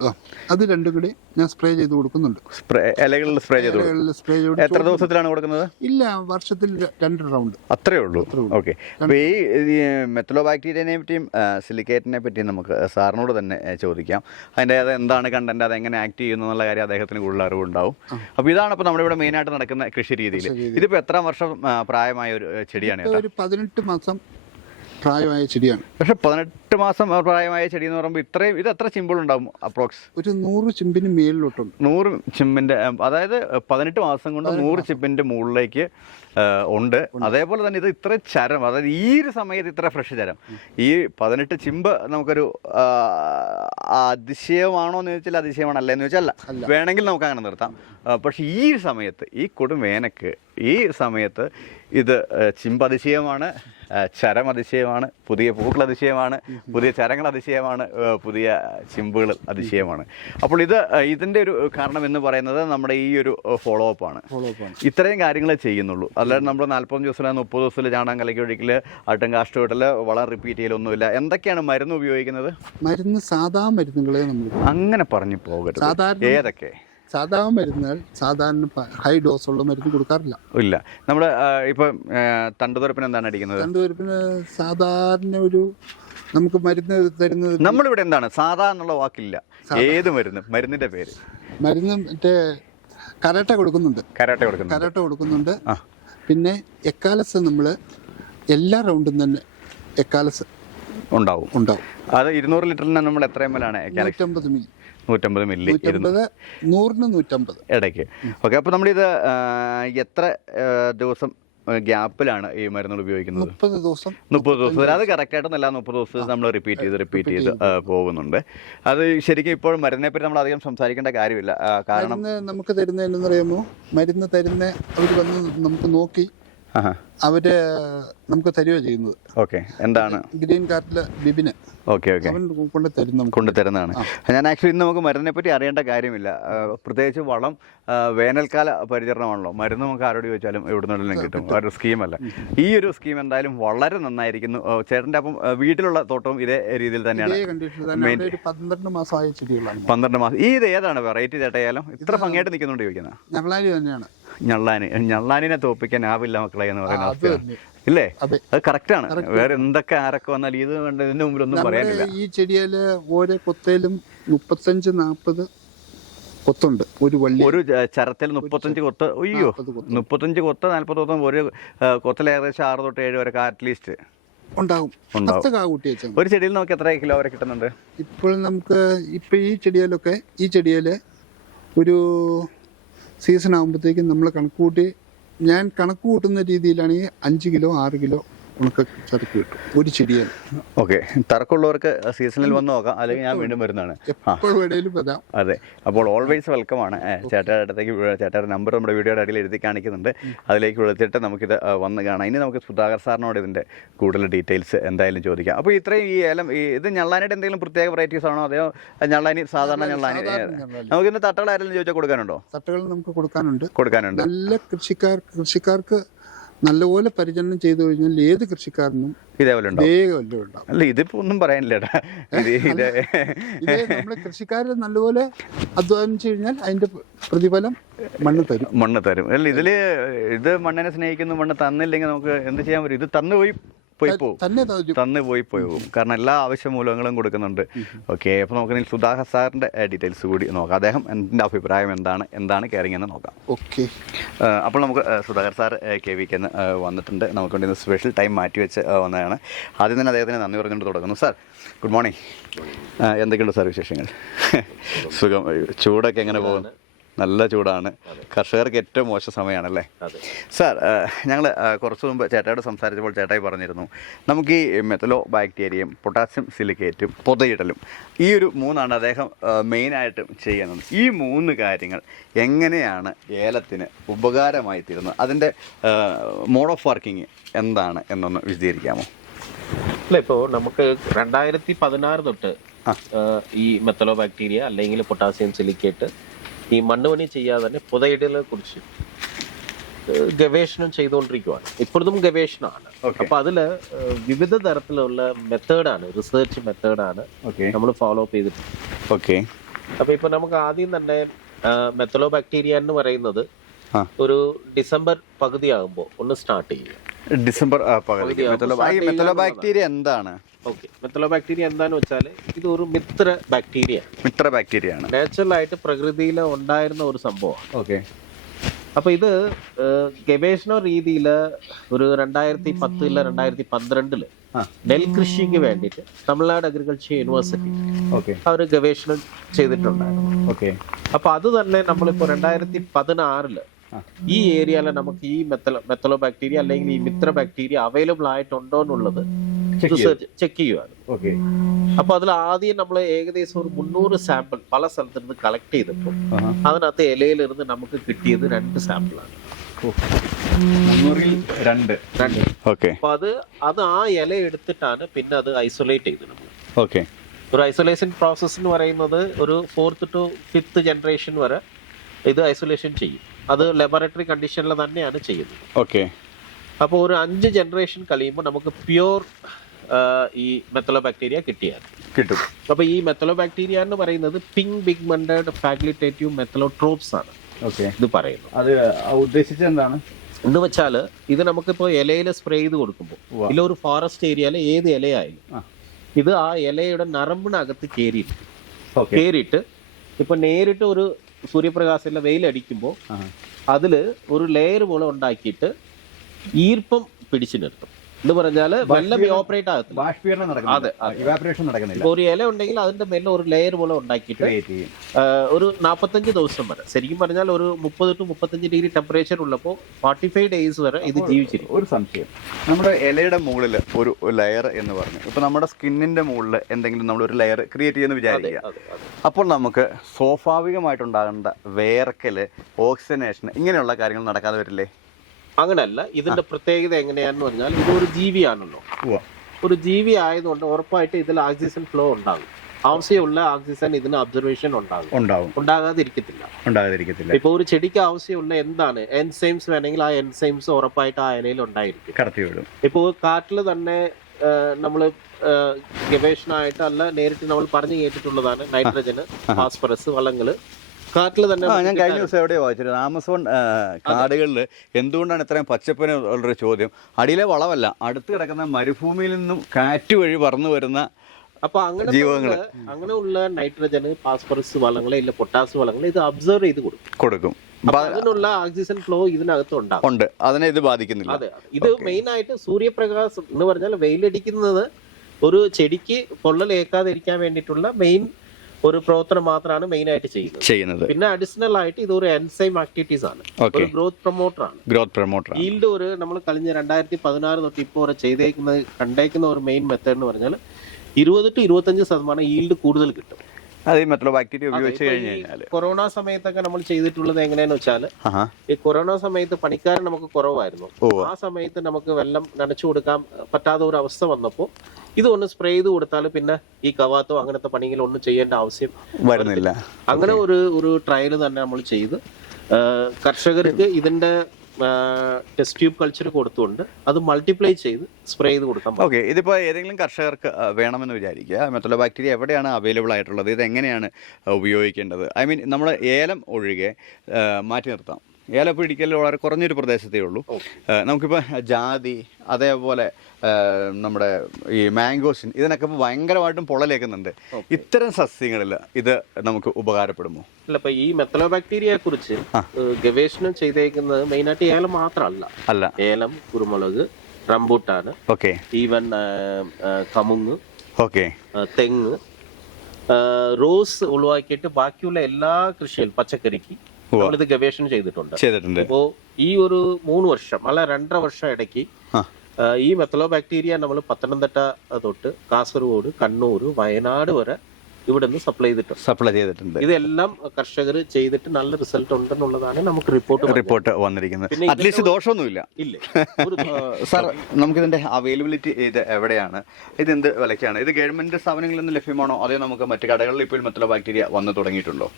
അത് രണ്ടും കൂടി ഞാൻ സ്പ്രേ ചെയ്ത് കൊടുക്കുന്നുണ്ട്. സ്പ്രേ ഇലകളിൽ സ്പ്രേ ചെയ്തു കൊടുക്കും. സ്പ്രേ ചെയ്ത് എത്ര ദിവസത്തിലാണ് കൊടുക്കുന്നത്? ഇല്ല വർഷത്തിൽ രണ്ട് റൗണ്ട്. അത്രേ ഉള്ളൂ. ഓക്കെ. അപ്പോൾ ഈ മെത്തലോ ബാക്ടീരിയനെ പറ്റിയും സിലിക്കേറ്റിനെ പറ്റിയും നമുക്ക് സാറിനോട് തന്നെ ചോദിക്കാം. അതിന്റെ അത് എന്താണ് കണ്ടന്റ് അത് എങ്ങനെ ആക്ട് ചെയ്യുന്നു എന്നുള്ള കാര്യം അദ്ദേഹത്തിന് കൂടുതൽ അറിവുണ്ടാവും അപ്പോൾ ഇതാണ് ഇപ്പോൾ നമ്മുടെ ഇവിടെ മെയിനായിട്ട് നടക്കുന്ന കൃഷി രീതിയിൽ ഇതിപ്പോൾ എത്ര വർഷം പ്രായമായ ഒരു ചെടിയാണ് ഒരു പതിനെട്ട് മാസം പ്രായമായ ചെടിയാണ്. പക്ഷെ പതിനെട്ട് മാസം പ്രായമായ ചെടി എന്ന് പറയുമ്പോൾ ഇത്രയും ഇത് എത്ര ചിമ്പിൾ ഉണ്ടാവും അപ്രോക്സ്? ഒരു നൂറ് ചിമ്പിന് മേളിലോട്ടുണ്ട് നൂറ് ചിമ്പിന്റെ അതായത് പതിനെട്ട് മാസം കൊണ്ട് നൂറ് ചിമ്പിന്റെ മുകളിലേക്ക് ഉണ്ട്. അതേപോലെ തന്നെ ഇത് ഇത്ര ചരം അതായത് ഈ ഒരു സമയത്ത് ഇത്ര ഫ്രഷ് ചരം. ഈ പതിനെട്ട് ചിമ്പ് നമുക്കൊരു അതിശയമാണോ എന്ന് ചോദിച്ചാൽ അതിശയമാണ് അല്ല എന്ന് ചോദിച്ചാൽ അല്ല. വേണമെങ്കിൽ നമുക്ക് അങ്ങനെ നിർത്താം. പക്ഷെ ഈ സമയത്ത് ഈ കൊടും വേനക്ക് ഈ സമയത്ത് ഇത് ചിമ്പ് അതിശയമാണ് ചരം അതിശയമാണ് പുതിയ പൂക്കൾ അതിശയമാണ് പുതിയ ചരങ്ങൾ അതിശയമാണ് പുതിയ ചിമ്പുകൾ അതിശയമാണ്. അപ്പോൾ ഇത് ഇതിന്റെ ഇതിന്റെ ഒരു കാരണം എന്ന് പറയുന്നത് നമ്മുടെ ഈ ഒരു ഫോളോ അപ്പ് ആണ്. ഇത്രയും കാര്യങ്ങളെ ചെയ്യുന്നുള്ളൂ. അല്ലാതെ നമ്മൾ നാൽപ്പത് ദിവസം മുപ്പത് ദിവസത്തിൽ ചാണകം കലക്കി ഒഴിക്കൽ ആട്ടും കാഷ്ടമിടൽ വളം റിപ്പീറ്റ് ചെയ്യലൊന്നുമില്ല എന്തൊക്കെയാണ് മരുന്ന് ഉപയോഗിക്കുന്നത്? മരുന്ന് സാധാ മരുന്നുകളെ നമ്മൾ അങ്ങനെ പറഞ്ഞു പോകരുത്. സാധാരണ- ഏതൊക്കെ? സാധാരണ മരുന്നുകൾ സാധാരണ ഹൈ ഡോസ് ഉള്ള മരുന്ന് കൊടുക്കാറില്ല. ഇല്ല. നമ്മൾ ഇപ്പം തണ്ടുതുരപ്പിന് എന്താണ് അടിക്കുന്നത്? തണ്ടുതുരപ്പിന് സാധാരണ ഒരു നമുക്ക് മരുന്ന് തരുന്നത് നമ്മളിവിടെ എന്താണ്? സാധാ എന്നുള്ള വാക്കില്ല. ഏത് മരുന്ന്? മരുന്നിന്റെ പേര്. മരുന്ന് മറ്റേ കരാട്ട കൊടുക്കുന്നുണ്ട്. കരാട്ട കൊടുക്കുന്നു കരാട്ട കൊടുക്കുന്നുണ്ട്. പിന്നെ എക്കാലസ് നമ്മൾ എല്ലാ റൗണ്ടും തന്നെ എക്കാലസ് ഉണ്ടാവും. ഉണ്ടാവും. അത് ഇരുന്നൂറ് ലിറ്ററിന് നമ്മൾ എത്ര എം എൽ ആണ് നൂറ്റമ്പത് മില്ലി. നൂറ്റമ്പത് മില്ലി നൂറിന് നൂറ്റമ്പത്. ഇടയ്ക്ക്. ഓക്കെ അപ്പോൾ നമ്മളിത് എത്ര ദിവസം ഗ്യാപ്പിലാണ് ഈ മരുന്നുകൾ ഉപയോഗിക്കുന്നത്. മുപ്പത് ദിവസം? മുപ്പത് ദിവസം. അത് കറക്റ്റായിട്ടൊന്നല്ല മുപ്പത് ദിവസം നമ്മൾ റിപ്പീറ്റ് ചെയ്ത് റിപ്പീറ്റ് ചെയ്ത് പോകുന്നുണ്ട്. അത് ശരിക്കും ഇപ്പോൾ മരുന്നിനെ പറ്റി നമ്മൾ അധികം സംസാരിക്കേണ്ട കാര്യമില്ല. കാരണം മരുന്ന് നമുക്ക് തരുന്നതെന്ന് പറയുമ്പോൾ മരുന്ന് തരുന്ന അവർ വന്ന് നമുക്ക് നോക്കി അവർ നമുക്ക് തരുക ചെയ്യുന്നത്. ഓക്കെ. എന്താണ്? ഗ്രീൻ കാർഡിൽ ബിബിന്. Okay okay. കൊണ്ടുതരുന്നതാണ്. ഞാൻ ആക്ച്വലി ഇന്ന് നമുക്ക് മരുന്നിനെ പറ്റി അറിയേണ്ട കാര്യമില്ല. പ്രത്യേകിച്ച് വളം വേനൽക്കാല പരിചരണമാണല്ലോ. മരുന്ന് നമുക്ക് ആരോട് ചോദിച്ചാലും എവിടെ നിന്നെങ്കിലും കിട്ടും. ഒരു സ്കീമല്ല. ഈ ഒരു സ്കീം എന്തായാലും വളരെ നന്നായിരിക്കുന്നു. ചേട്ടന്റെ അപ്പം വീട്ടിലുള്ള തോട്ടവും ഇതേ രീതിയിൽ തന്നെയാണ്. പന്ത്രണ്ട് മാസം പന്ത്രണ്ട് മാസം. ഈ ഇത് ഏതാണ്? വെറൈറ്റി ചേട്ടയാലും ഇത്ര ഭംഗിയായിട്ട് നിൽക്കുന്നുണ്ട് ചോദിക്കുന്നത് തന്നെയാണ്. ഞള്ളാന്. ഞള്ളാനിനെ തോപ്പിക്കാൻ ആവില്ല മക്കളെ എന്ന് പറയുന്ന അവസ്ഥ അവസ്ഥയാണ്. ഇല്ലേ? അത്. കറക്റ്റ് ആണ്. വേറെ എന്തൊക്കെ ആരൊക്കെ വന്നാൽ ഇത് കണ്ട് ഇതിന്റെ മുമ്പിൽ ഒന്നും പറയാനില്ല. ഈ ചെടിയിൽ ഓരോ കൊത്തയിലും മുപ്പത്തഞ്ച് നാപ്പത് കൊത്തുണ്ട്. ഒരു വള്ളി. ഒരു ചരത്തിൽ മുപ്പത്തഞ്ച് കൊത്ത്. അയ്യോ മുപ്പത്തഞ്ച് കൊത്ത് നാൽപ്പത് കൊത്തം ഒരു കൊത്തൽ ഏകദേശം ആറ് തൊട്ട് ഏഴ് വരെ അറ്റ്ലീസ്റ്റ് ഉണ്ടാകും ഉണ്ടാവും. ഒരു ചെടിയിൽ നമുക്ക് എത്ര കിലോ വരെ കിട്ടുന്നുണ്ട്? ഇപ്പോൾ നമുക്ക് ഇപ്പൊ ഈ ചെടിയിലൊക്കെ ഈ ചെടിയിൽ ഒരു സീസൺ ആകുമ്പോഴത്തേക്കും നമ്മൾ കണക്ക് കൂട്ടി ഞാൻ കണക്ക് കൂട്ടുന്ന രീതിയിലാണെങ്കിൽ അഞ്ച് കിലോ ആറ് കിലോ ഉണക്ക ചരക്ക് കിട്ടും. ഒരു ചെടിയിൽ ഓക്കെ. തിരക്കുള്ളവർക്ക് സീസണിൽ വന്ന് നോക്കാം. അല്ലെങ്കിൽ ഞാൻ വീണ്ടും വരുന്നതാണ്. ആ എപ്പോൾ വേണേലും വരാം. അതെ. അപ്പോൾ ഓൾവേസ് വെൽക്കം ആണ്. ചേട്ടയുടെ അടുത്തേക്ക് ചേട്ടയുടെ നമ്പർ നമ്മുടെ വീഡിയോയുടെ അടിയിൽ എഴുതി കാണിക്കുന്നുണ്ട്. അതിലേക്ക് വിളിച്ചിട്ട് നമുക്കിത് വന്ന് കാണാം. ഇനി നമുക്ക് സുധാകർ സാറിനോട് ഇതിന്റെ കൂടുതൽ ഡീറ്റെയിൽസ് എന്തായാലും ചോദിക്കാം. അപ്പോൾ ഇത്രയും ഈ ഏലം ഈ ഇത് ഞള്ളാനായിട്ട് എന്തെങ്കിലും പ്രത്യേക വെറൈറ്റീസ് ആണോ? അതെയോ? ഞള്ളാനി സാധാരണ ഞള്ളാനി നമുക്ക് ഇന്ന് തട്ടകൾ ആരെങ്കിലും ചോദിച്ചാൽ കൊടുക്കാനുണ്ടോ? തട്ടകൾ നമുക്ക് കൊടുക്കാനുണ്ട്. കൊടുക്കാനുണ്ട്. നല്ല കൃഷിക്കാർ കൃഷിക്കാർക്ക് നല്ലപോലെ പരിചരണം ചെയ്തു കഴിഞ്ഞാൽ ഏത് കൃഷിക്കാരനും ഇതേപോലെ ഉണ്ടാവും. അല്ല ഇതിപ്പോ ഒന്നും പറയാനില്ലടാ. നമ്മളെ കൃഷിക്കാർ നല്ലപോലെ അധ്വാനിച്ചു കഴിഞ്ഞാൽ അതിന്റെ പ്രതിഫലം മണ്ണ് തരും. മണ്ണ് തരും. അല്ല ഇതിൽ ഇത് മണ്ണിനെ സ്നേഹിക്കുന്നു മണ്ണ് തന്നില്ലെങ്കിൽ നമുക്ക് എന്ത് ചെയ്യാൻ പറ്റും? ഇത് തന്നു പോയി പോകും തന്നെ പോയി പോയി പോകും കാരണം എല്ലാ ആവശ്യ മൂലങ്ങളും കൊടുക്കുന്നുണ്ട് ഓക്കെ അപ്പോൾ നമുക്ക് സുധാകർ സാറിന്റെ ഡീറ്റെയിൽസ് കൂടി നോക്കാം. അദ്ദേഹം എന്റെ അഭിപ്രായം എന്താണ് എന്താണ് കയറിങ് എന്ന് നോക്കാം. ഓക്കെ. അപ്പോൾ നമുക്ക് സുധാകർ സാർ കെ വിക്ക് കെന്ന് വന്നിട്ടുണ്ട്. നമുക്ക് വേണ്ടി സ്പെഷ്യൽ ടൈം മാറ്റി വെച്ച് വന്നതാണ്. ആദ്യം തന്നെ അദ്ദേഹത്തിന് നന്ദി പറഞ്ഞുകൊണ്ട് തുടങ്ങുന്നു. സാർ ഗുഡ് മോർണിംഗ് എന്തൊക്കെയുണ്ട് സാർ വിശേഷങ്ങൾ? സുഖം ചൂടൊക്കെ എങ്ങനെ പോകുന്നു? നല്ല ചൂടാണ്. കർഷകർക്ക് ഏറ്റവും മോശം സമയമാണല്ലേ? സാർ ഞങ്ങൾ കുറച്ച് മുമ്പ് ചേട്ടായോട് സംസാരിച്ചപ്പോൾ ചേട്ടായി പറഞ്ഞിരുന്നു നമുക്ക് ഈ മെത്തലോ ബാക്ടീരിയയും പൊട്ടാസ്യം സിലിക്കേറ്റും പൊതയിടലും ഈ ഒരു മൂന്നാണ് അദ്ദേഹം മെയിനായിട്ടും ചെയ്യുന്നത്. ഈ മൂന്ന് കാര്യങ്ങൾ എങ്ങനെയാണ് ഏലത്തിന് ഉപകാരമായി തീരുന്നത്? അതിന്റെ മോഡ് ഓഫ് വർക്കിംഗ് എന്താണ് എന്നൊന്ന് വിശദീകരിക്കാമോ? അല്ല ഇപ്പോൾ നമുക്ക് രണ്ടായിരത്തി പതിനാറ് തൊട്ട് ഈ മെത്തലോ ബാക്ടീരിയ അല്ലെങ്കിൽ പൊട്ടാസ്യം സിലിക്കേറ്റ് ഈ മണ്ണ് പണി ചെയ്യാതെ തന്നെ പുതയിടലെ കുറിച്ച് ഗവേഷണം ചെയ്തുകൊണ്ടിരിക്കുവാണ് ഇപ്പോഴും ഗവേഷണമാണ്. അപ്പൊ അതിൽ വിവിധ തരത്തിലുള്ള മെത്തേഡാണ് റിസർച്ച് മെത്തേഡാണ് നമ്മൾ ഫോളോ അപ്പ് ചെയ്തിട്ടുണ്ട് ഓക്കെ അപ്പൊ ഇപ്പൊ നമുക്ക് ആദ്യം തന്നെ മെത്തലോ ബാക്ടീരിയ എന്ന് പറയുന്നത് ഒരു ഡിസംബർ പകുതി ആകുമ്പോ ഒന്ന് സ്റ്റാർട്ട് ചെയ്യുക ഡിസംബർ പകുതി മെത്തലോ. ബാക്ടീരിയ എന്താണ് ഓക്കെ മെത്തലോ ബാക്ടീരിയ എന്താന്ന് വെച്ചാൽ ഇത് ഒരു മിത്ര ബാക്ടീരിയ മിത്ര ബാക്ടീരിയ ആണ്. നാച്ചുറലായിട്ട് പ്രകൃതിയിൽ ഉണ്ടായിരുന്ന ഒരു സംഭവം ഓക്കെ അപ്പൊ ഇത് ഗവേഷണ രീതിയിൽ ഒരു രണ്ടായിരത്തി പത്തിൽ രണ്ടായിരത്തി പന്ത്രണ്ടിൽ. നെൽകൃഷിക്ക് വേണ്ടിയിട്ട് തമിഴ്നാട് അഗ്രികൾച്ചർ യൂണിവേഴ്സിറ്റി ഓക്കെ അവർ ഗവേഷണം ചെയ്തിട്ടുണ്ടായിരുന്നു. ഓക്കെ അപ്പൊ അത് തന്നെ നമ്മളിപ്പോ രണ്ടായിരത്തി പതിനാറിൽ ഈ ഏരിയയിൽ നമുക്ക് ഈ മെത്തലോ മെത്തലോ ബാക്ടീരിയ അല്ലെങ്കിൽ ഈ മിത്ര ബാക്ടീരിയ അവൈലബിൾ ആയിട്ടുണ്ടോ എന്നുള്ളത് ചെക്ക് ചെയ്യുവാണ്. ഓക്കെ അപ്പൊ അതിൽ ആദ്യം നമ്മൾ ഏകദേശം ഒരു മുന്നൂറ് സാമ്പിൾ പല സ്ഥലത്തു നിന്ന് കളക്ട് ചെയ്തപ്പോൾ അതിനകത്ത് ഇലയിലിരുന്ന് നമുക്ക് കിട്ടിയത് രണ്ട് സാമ്പിളാണ് ആണ്. രണ്ട്. രണ്ട്. ഓക്കെ അപ്പൊ അത് അത് ആ ഇല എടുത്തിട്ടാണ് പിന്നെ അത് ഐസൊലേറ്റ് ചെയ്തത് നമ്മൾ ഓക്കെ ഒരു ഐസൊലേഷൻ പ്രോസസ് എന്ന് പറയുന്നത് ഒരു ഫോർത്ത് ടു ഫിഫ്ത്ത് ജനറേഷൻ വരെ ഇത് ഐസൊലേഷൻ ചെയ്യും. അത് ലബോറട്ടറി കണ്ടീഷനിൽ തന്നെയാണ് ചെയ്യുന്നത്. ഓക്കെ അപ്പോൾ ഒരു അഞ്ച് ജനറേഷൻ കഴിയുമ്പോൾ നമുക്ക് പ്യൂർ ഈ മെത്തലോ ബാക്ടീരിയ കിട്ടിയാൽ. കിട്ടും. അപ്പോൾ ഈ മെത്തലോ ബാക്ടീരിയ എന്ന് പറയുന്നത് പിങ്ക് മണ്ടഡ് ഫാഗ്ലിറ്റേറ്റീവ് മെത്തലോട്രോപ്സ് ആണ്. ഓക്കെ. ഇത് പറയുന്നു. അത് ഉദ്ദേശിച്ചത് എന്താണ്? എന്ന് വെച്ചാൽ ഇത് നമുക്കിപ്പോൾ ഇലയിൽ സ്പ്രേ ചെയ്ത് കൊടുക്കുമ്പോൾ. ഇല്ല ഒരു ഫോറസ്റ്റ് ഏരിയയിൽ ഏത് ഇലയായാലും ഇത് ആ ഇലയുടെ നരമ്പിനകത്ത് കയറിയിട്ട് കയറിയിട്ട് ഇപ്പൊ നേരിട്ട് ഒരു സൂര്യപ്രകാശത്തിലെ വെയിലടിക്കുമ്പോൾ അതിൽ ഒരു ലെയർ പോലെ ഉണ്ടാക്കിയിട്ട് ഈർപ്പം പിടിച്ചു നിർത്തും. എന്ന് പറഞ്ഞാൽ വെള്ളം ഓപ്പറേറ്റ് ആകത്തില്ല. ബാഷ്പീകരണം നടക്കുന്നില്ല. നടക്കുന്നില്ല. ഒരു ഇല ഉണ്ടെങ്കിൽ അതിന്റെ മേലെ ഒരു ലെയർ പോലെ ഉണ്ടാക്കിയിട്ട് ഒരു നാൽപ്പത്തഞ്ച് ദിവസം വരെ. ശരിക്കും പറഞ്ഞാൽ ഒരു മുപ്പത് ടു മുപ്പത്തഞ്ച് ഡിഗ്രി ടെമ്പറേച്ചർ ഉള്ളപ്പോൾ ഫോർട്ടി ഫൈവ് ഡേയ്സ് വരെ ഇത് ജീവിച്ചിരിക്കും. ഒരു സംശയം. നമ്മുടെ ഇലയുടെ മുകളിൽ ഒരു ലെയർ എന്ന് പറഞ്ഞു. ഇപ്പൊ നമ്മുടെ സ്കിന്നിന്റെ മുകളിൽ എന്തെങ്കിലും നമ്മൾ ഒരു ലെയർ ക്രിയേറ്റ് ചെയ്യുന്ന വിചാരിക്കുക. അപ്പോൾ നമുക്ക് സ്വാഭാവികമായിട്ടുണ്ടാകേണ്ട വേർക്കൽ ഓക്സിജനേഷൻ ഇങ്ങനെയുള്ള കാര്യങ്ങൾ നടക്കാതെ വരില്ലേ? അങ്ങനല്ല. ഇതിന്റെ പ്രത്യേകത എങ്ങനെയാന്ന് പറഞ്ഞാൽ ഇത് ഒരു ജീവിയാണല്ലോ. ഒരു ജീവി ആയതുകൊണ്ട് ഉറപ്പായിട്ട് ഇതിൽ ഓക്സിജൻ ഫ്ലോ ഉണ്ടാകും. ആവശ്യമുള്ള ഓക്സിജൻ ഇതിന് അബ്സർവേഷൻ ഉണ്ടാകും. ഉണ്ടാകും. ഉണ്ടാകാതിരിക്കത്തില്ല. ഉണ്ടാകാതിരിക്കത്തില്ല. ഇപ്പൊ ഒരു ചെടിക്ക് ആവശ്യമുള്ള എന്താണ്? എൻസൈംസ് വേണമെങ്കിൽ ആ എൻസൈംസ് ഉറപ്പായിട്ട് ആ ഇലയിൽ ഉണ്ടായിരിക്കും. കടത്തി വിടും. ഇപ്പൊ കാട്ടിൽ തന്നെ നമ്മൾ ഗവേഷണമായിട്ട് അല്ല നേരിട്ട് നമ്മൾ പറഞ്ഞു കേട്ടിട്ടുള്ളതാണ് നൈട്രജന് ഫാസ്ഫറസ് വളങ്ങൾ. കാട്ടിൽ തന്നെ ആ ഞാൻ കഴിഞ്ഞ ദിവസം എവിടെയോ വായിച്ചിരുന്നു ആമസോൺ കാടുകളിൽ എന്തുകൊണ്ടാണ് ഇത്രയും പച്ചപ്പിന് ഉള്ളൊരു ചോദ്യം? അടിയിലെ വളവല്ല അടുത്ത് കിടക്കുന്ന മരുഭൂമിയിൽ നിന്നും കാറ്റ് വഴി പറന്നു വരുന്ന അപ്പൊ അങ്ങനെ അങ്ങനെയുള്ള നൈട്രജൻ ഫാസ്ഫറസ് വളങ്ങളെ ഇല്ല പൊട്ടാസ് വളങ്ങളെ ഇത് അബ്സർവ് ചെയ്ത് കൊടുക്കും. കൊടുക്കും. അതിനുള്ള ഓക്സിജൻ ഫ്ലോ ഇതിനകത്ത് ഉണ്ടാകും ഉണ്ട്. അതിനെ ഇത് ബാധിക്കുന്നില്ല. അതെ. ഇത് മെയിൻ ആയിട്ട് സൂര്യപ്രകാശം എന്ന് പറഞ്ഞാൽ വെയിലടിക്കുന്നത് ഒരു ചെടിക്ക് പൊള്ളലേക്കാതിരിക്കാൻ വേണ്ടിയിട്ടുള്ള മെയിൻ ഒരു പ്രവർത്തനം മാത്രമാണ് മെയിൻ ആയിട്ട് ചെയ്യുന്നത്. ചെയ്യുന്നത്. പിന്നെ അഡീഷണൽ ആയിട്ട് ഇത് ഒരു എൻസൈം ആക്ടിവിറ്റീസ് ആണ് ഒരു ഗ്രോത്ത് പ്രൊമോട്ടർ ആണ്. ഗ്രോത്ത് പ്രൊമോട്ടർ ഈൽഡ് ഒരു നമ്മൾ കഴിഞ്ഞ രണ്ടായിരത്തി പതിനാറ് തൊട്ട് ഇപ്പോൾ വരെ ചെയ്തേക്കുന്ന കണ്ടേക്കുന്ന ഒരു മെയിൻ മെത്തേഡ് എന്ന് പറഞ്ഞാൽ ഇരുപത് ടു ഇരുപത്തഞ്ച് ശതമാനം ഈൽഡ് കൂടുതൽ കിട്ടും. അതേ ആക്ടിവിറ്റി ഉപയോഗിച്ച് കഴിഞ്ഞാൽ കൊറോണ സമയത്തൊക്കെ നമ്മൾ ചെയ്തിട്ടുള്ളത് എങ്ങനെയാന്ന് വെച്ചാൽ ഈ കൊറോണ സമയത്ത് പണിക്കാരൻ നമുക്ക് കുറവായിരുന്നു. ആ സമയത്ത് നമുക്ക് വെള്ളം നനച്ചു കൊടുക്കാൻ പറ്റാത്ത ഒരു അവസ്ഥ വന്നപ്പോൾ ഇത് ഒന്ന് സ്പ്രേ ചെയ്ത് കൊടുത്താൽ പിന്നെ ഈ കവാത്തോ അങ്ങനത്തെ പണികളോ ഒന്നും ചെയ്യേണ്ട ആവശ്യം വരുന്നില്ല. അങ്ങനെ ഒരു ഒരു ട്രയൽ തന്നെ നമ്മൾ ചെയ്ത്. കർഷകർക്ക് ഇതിന്റെ ടെസ്റ്റ് ട്യൂബ് കൾച്ചർ കൊടുത്തുകൊണ്ട് അത് മൾട്ടിപ്ലൈ ചെയ്ത് സ്പ്രേ ചെയ്ത് കൊടുക്കാം. ഓക്കെ ഇതിപ്പോൾ ഏതെങ്കിലും കർഷകർക്ക് വേണമെന്ന് വിചാരിക്കുക. മറ്റുള്ള ബാക്ടീരിയ എവിടെയാണ് അവൈലബിൾ ആയിട്ടുള്ളത്? ഇത് എങ്ങനെയാണ് ഉപയോഗിക്കേണ്ടത്? ഐ മീൻ നമ്മൾ ഏലം ഒഴികെ മാറ്റി നിർത്താം. ഏലം പിടിക്കൽ വളരെ കുറഞ്ഞൊരു പ്രദേശത്തേ ഉള്ളൂ. നമുക്കിപ്പോൾ ജാതി അതേപോലെ നമ്മുടെ ഈ മാംഗോസിൻ ഇതിനൊക്കെ ഇപ്പോൾ ഭയങ്കരമായിട്ടും പൊള്ളലേക്കുന്നുണ്ട്. ഇത്തരം സസ്യങ്ങളിൽ ഇത് നമുക്ക് ഉപകാരപ്പെടുമോ? അല്ല ഇപ്പൊ ഈ മെത്തലോ ബാക്ടീരിയയെ കുറിച്ച് ഗവേഷണം ചെയ്തേക്കുന്നത് മെയിനായിട്ട് ഏലം മാത്രമല്ല. അല്ല. ഏലം കുരുമുളക് റംബൂട്ടാൻ ഓക്കെ. ഈവൻ കമുങ്ങ് ഓക്കെ. തെങ്ങ് റോസ് ഒഴിവാക്കിയിട്ട് ബാക്കിയുള്ള എല്ലാ കൃഷിയിലും പച്ചക്കറിക്ക് നമ്മളിത് ഗവേഷണം ചെയ്തിട്ടുണ്ട്. ചെയ്തിട്ടുണ്ട്. അപ്പോ ഈ ഒരു മൂന്ന് വർഷം അല്ല രണ്ടര വർഷം ഇടയ്ക്ക് ഈ മെത്തലോ ബാക്ടീരിയ നമ്മൾ പത്തനംതിട്ട തൊട്ട് കാസർഗോഡ് കണ്ണൂർ വയനാട് വരെ ഇവിടെ നിന്ന് സപ്ലൈ ചെയ്തിട്ടുണ്ട്. സപ്ലൈ ചെയ്തിട്ടുണ്ട്. ഇതെല്ലാം കർഷകർ ചെയ്തിട്ട് നല്ല റിസൾട്ട് ഉണ്ടെന്നുള്ളതാണ് നമുക്ക് റിപ്പോർട്ട് റിപ്പോർട്ട് വന്നിരിക്കുന്നത്. അറ്റ്ലീസ്റ്റ് ദോഷമൊന്നുമില്ല. ഇല്ല. *laughs* സാർ നമുക്കിതിന്റെ അവൈലബിലിറ്റി ഇത് എവിടെയാണ്? ഇത് എന്ത് വിലയ്ക്കാണ്? ഇത് ഗവൺമെന്റ് സ്ഥാപനങ്ങളിൽ നിന്ന് ലഭ്യമാണോ? അതോ നമുക്ക് മറ്റു കടകളിൽ ഇപ്പോൾ മെത്തലോ ബാക്ടീരിയ വന്നു തുടങ്ങിയിട്ടുണ്ടോ?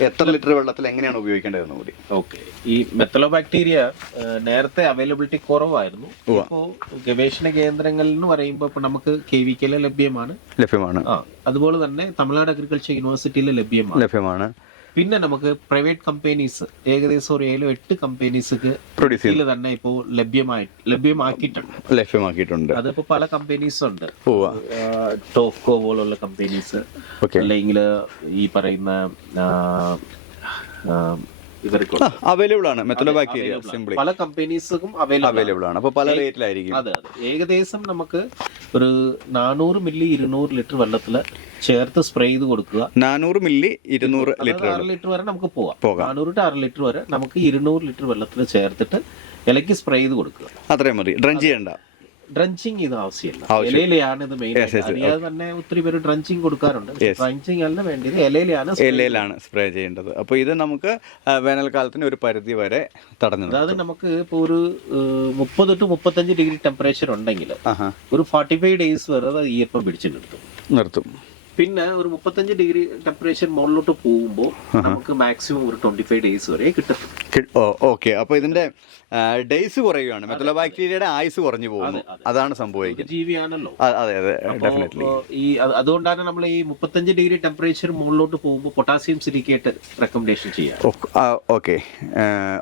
എത്ര ലിറ്റർ വെള്ളത്തിൽ എങ്ങനെയാണ് ഉപയോഗിക്കേണ്ടതെന്ന് കൂടി. ഓക്കെ. ഈ മെത്തലോ ബാക്ടീരിയ നേരത്തെ അവൈലബിലിറ്റി കുറവായിരുന്നു. ഇപ്പോ ഗവേഷണ കേന്ദ്രങ്ങളിൽ എന്ന് പറയുമ്പോൾ നമുക്ക് കെ വി കെയിലെ ലഭ്യമാണ്. ലഭ്യമാണ്. അതുപോലെ തന്നെ തമിഴ്നാട് അഗ്രികൾച്ചർ യൂണിവേഴ്സിറ്റിയിൽ ലഭ്യമാണ്. ലഭ്യമാണ്. പിന്നെ നമുക്ക് പ്രൈവറ്റ് കമ്പനീസ് ഏകദേശം ഒരു ഏഴോ എട്ട് കമ്പനീസ്ക്ക് പ്രൊഡ്യൂസ് തന്നെ ഇപ്പോൾ ലഭ്യമായി ലഭ്യമാക്കിയിട്ടുണ്ട്. ലഭ്യമാക്കിയിട്ടുണ്ട്. അതിപ്പോ പല കമ്പനീസ് ഉണ്ട്. ടോക്കോ പോലുള്ള കമ്പനീസ് അല്ലെങ്കിൽ ഈ പറയുന്ന അവൈലബിൾ ആണ്. മെത്തലോ ബാക്ടീരിയ സിംപ്ലി പല കമ്പനീസും അവൈലബിൾ അവൈലബിൾ ആണ്. അപ്പോൾ പല റേറ്റിലായിരിക്കും അതെ അതെ. ഏകദേശം നമുക്ക് ഒരു നാനൂറ് മില്ലി ഇരുന്നൂറ് ലിറ്റർ വെള്ളത്തിൽ ചേർത്ത് സ്പ്രേ ചെയ്ത് കൊടുക്കുക. നാനൂറ് മില്ലി ഇരുന്നൂറ് ലിറ്റർ ആറ് ലിറ്റർ വരെ നമുക്ക് പോവാം. പോകാം. നാനൂറ് ടു ആറ് ലിറ്റർ വരെ നമുക്ക് ഇരുന്നൂറ് ലിറ്റർ വെള്ളത്തിൽ ചേർത്തിട്ട് ഇലയ്ക്ക് സ്പ്രേ ചെയ്ത് കൊടുക്കുക. അത്രയും മതി. ഡ്രഞ്ച് ചെയ്യണ്ട. ഡ്രഞ്ചിങ് ഇത് ആവശ്യമില്ല. ആവശ്യം. ഇലയിലാണ് ഇത് മെയിൻ അറിയാതെ തന്നെ ഒത്തിരി പേര് ഡ്രഞ്ചിങ് കൊടുക്കാറുണ്ട്. ഡ്രഞ്ചിങ് അല്ല വേണ്ടത് ഇലയിലാണ് ഇലയിലാണ് സ്പ്രേ ചെയ്യേണ്ടത്. അപ്പോൾ ഇത് നമുക്ക് വേനൽക്കാലത്തിന് ഒരു പരിധി വരെ തടഞ്ഞു. അതായത് നമുക്ക് ഇപ്പോൾ ഒരു മുപ്പത് ടു മുപ്പത്തഞ്ച് ഡിഗ്രി ടെമ്പറേച്ചർ ഉണ്ടെങ്കിൽ ഒരു ഫോർട്ടി ഫൈവ് ഡേയ്സ് വരെ അത് ഈർപ്പം പിടിച്ചു നിർത്തും. നിർത്തും. പിന്നെ ഒരു മുപ്പത്തഞ്ച് ഡിഗ്രി ടെമ്പറേച്ചർ മുകളിലോട്ട് പോകുമ്പോൾ നമുക്ക് മാക്സിമം ഒരു ട്വന്റി ഫൈവ് ഡേയ്സ് വരെ കിട്ടും. ഓക്കെ. അപ്പോൾ ഇതിന്റെ ഡേയ്സ് കുറയുകയാണ് ബാക്ടീരിയയുടെ ആയുസ് കുറഞ്ഞു പോകുന്നു. അതാണ് സംഭവിക്കുന്നത്. ജീവിയാണല്ലോ. അതെ അതെ. ഡെഫിനറ്റ്ലി ഈ അതുകൊണ്ടാണ് നമ്മൾ ഈ മുപ്പത്തഞ്ച് ഡിഗ്രി ടെമ്പറേച്ചർ മുകളിലോട്ട് പോകുമ്പോൾ പൊട്ടാസ്യം സിലിക്കേറ്റ് റെക്കമെൻഡേഷൻ ചെയ്യാം. ഓക്കെ.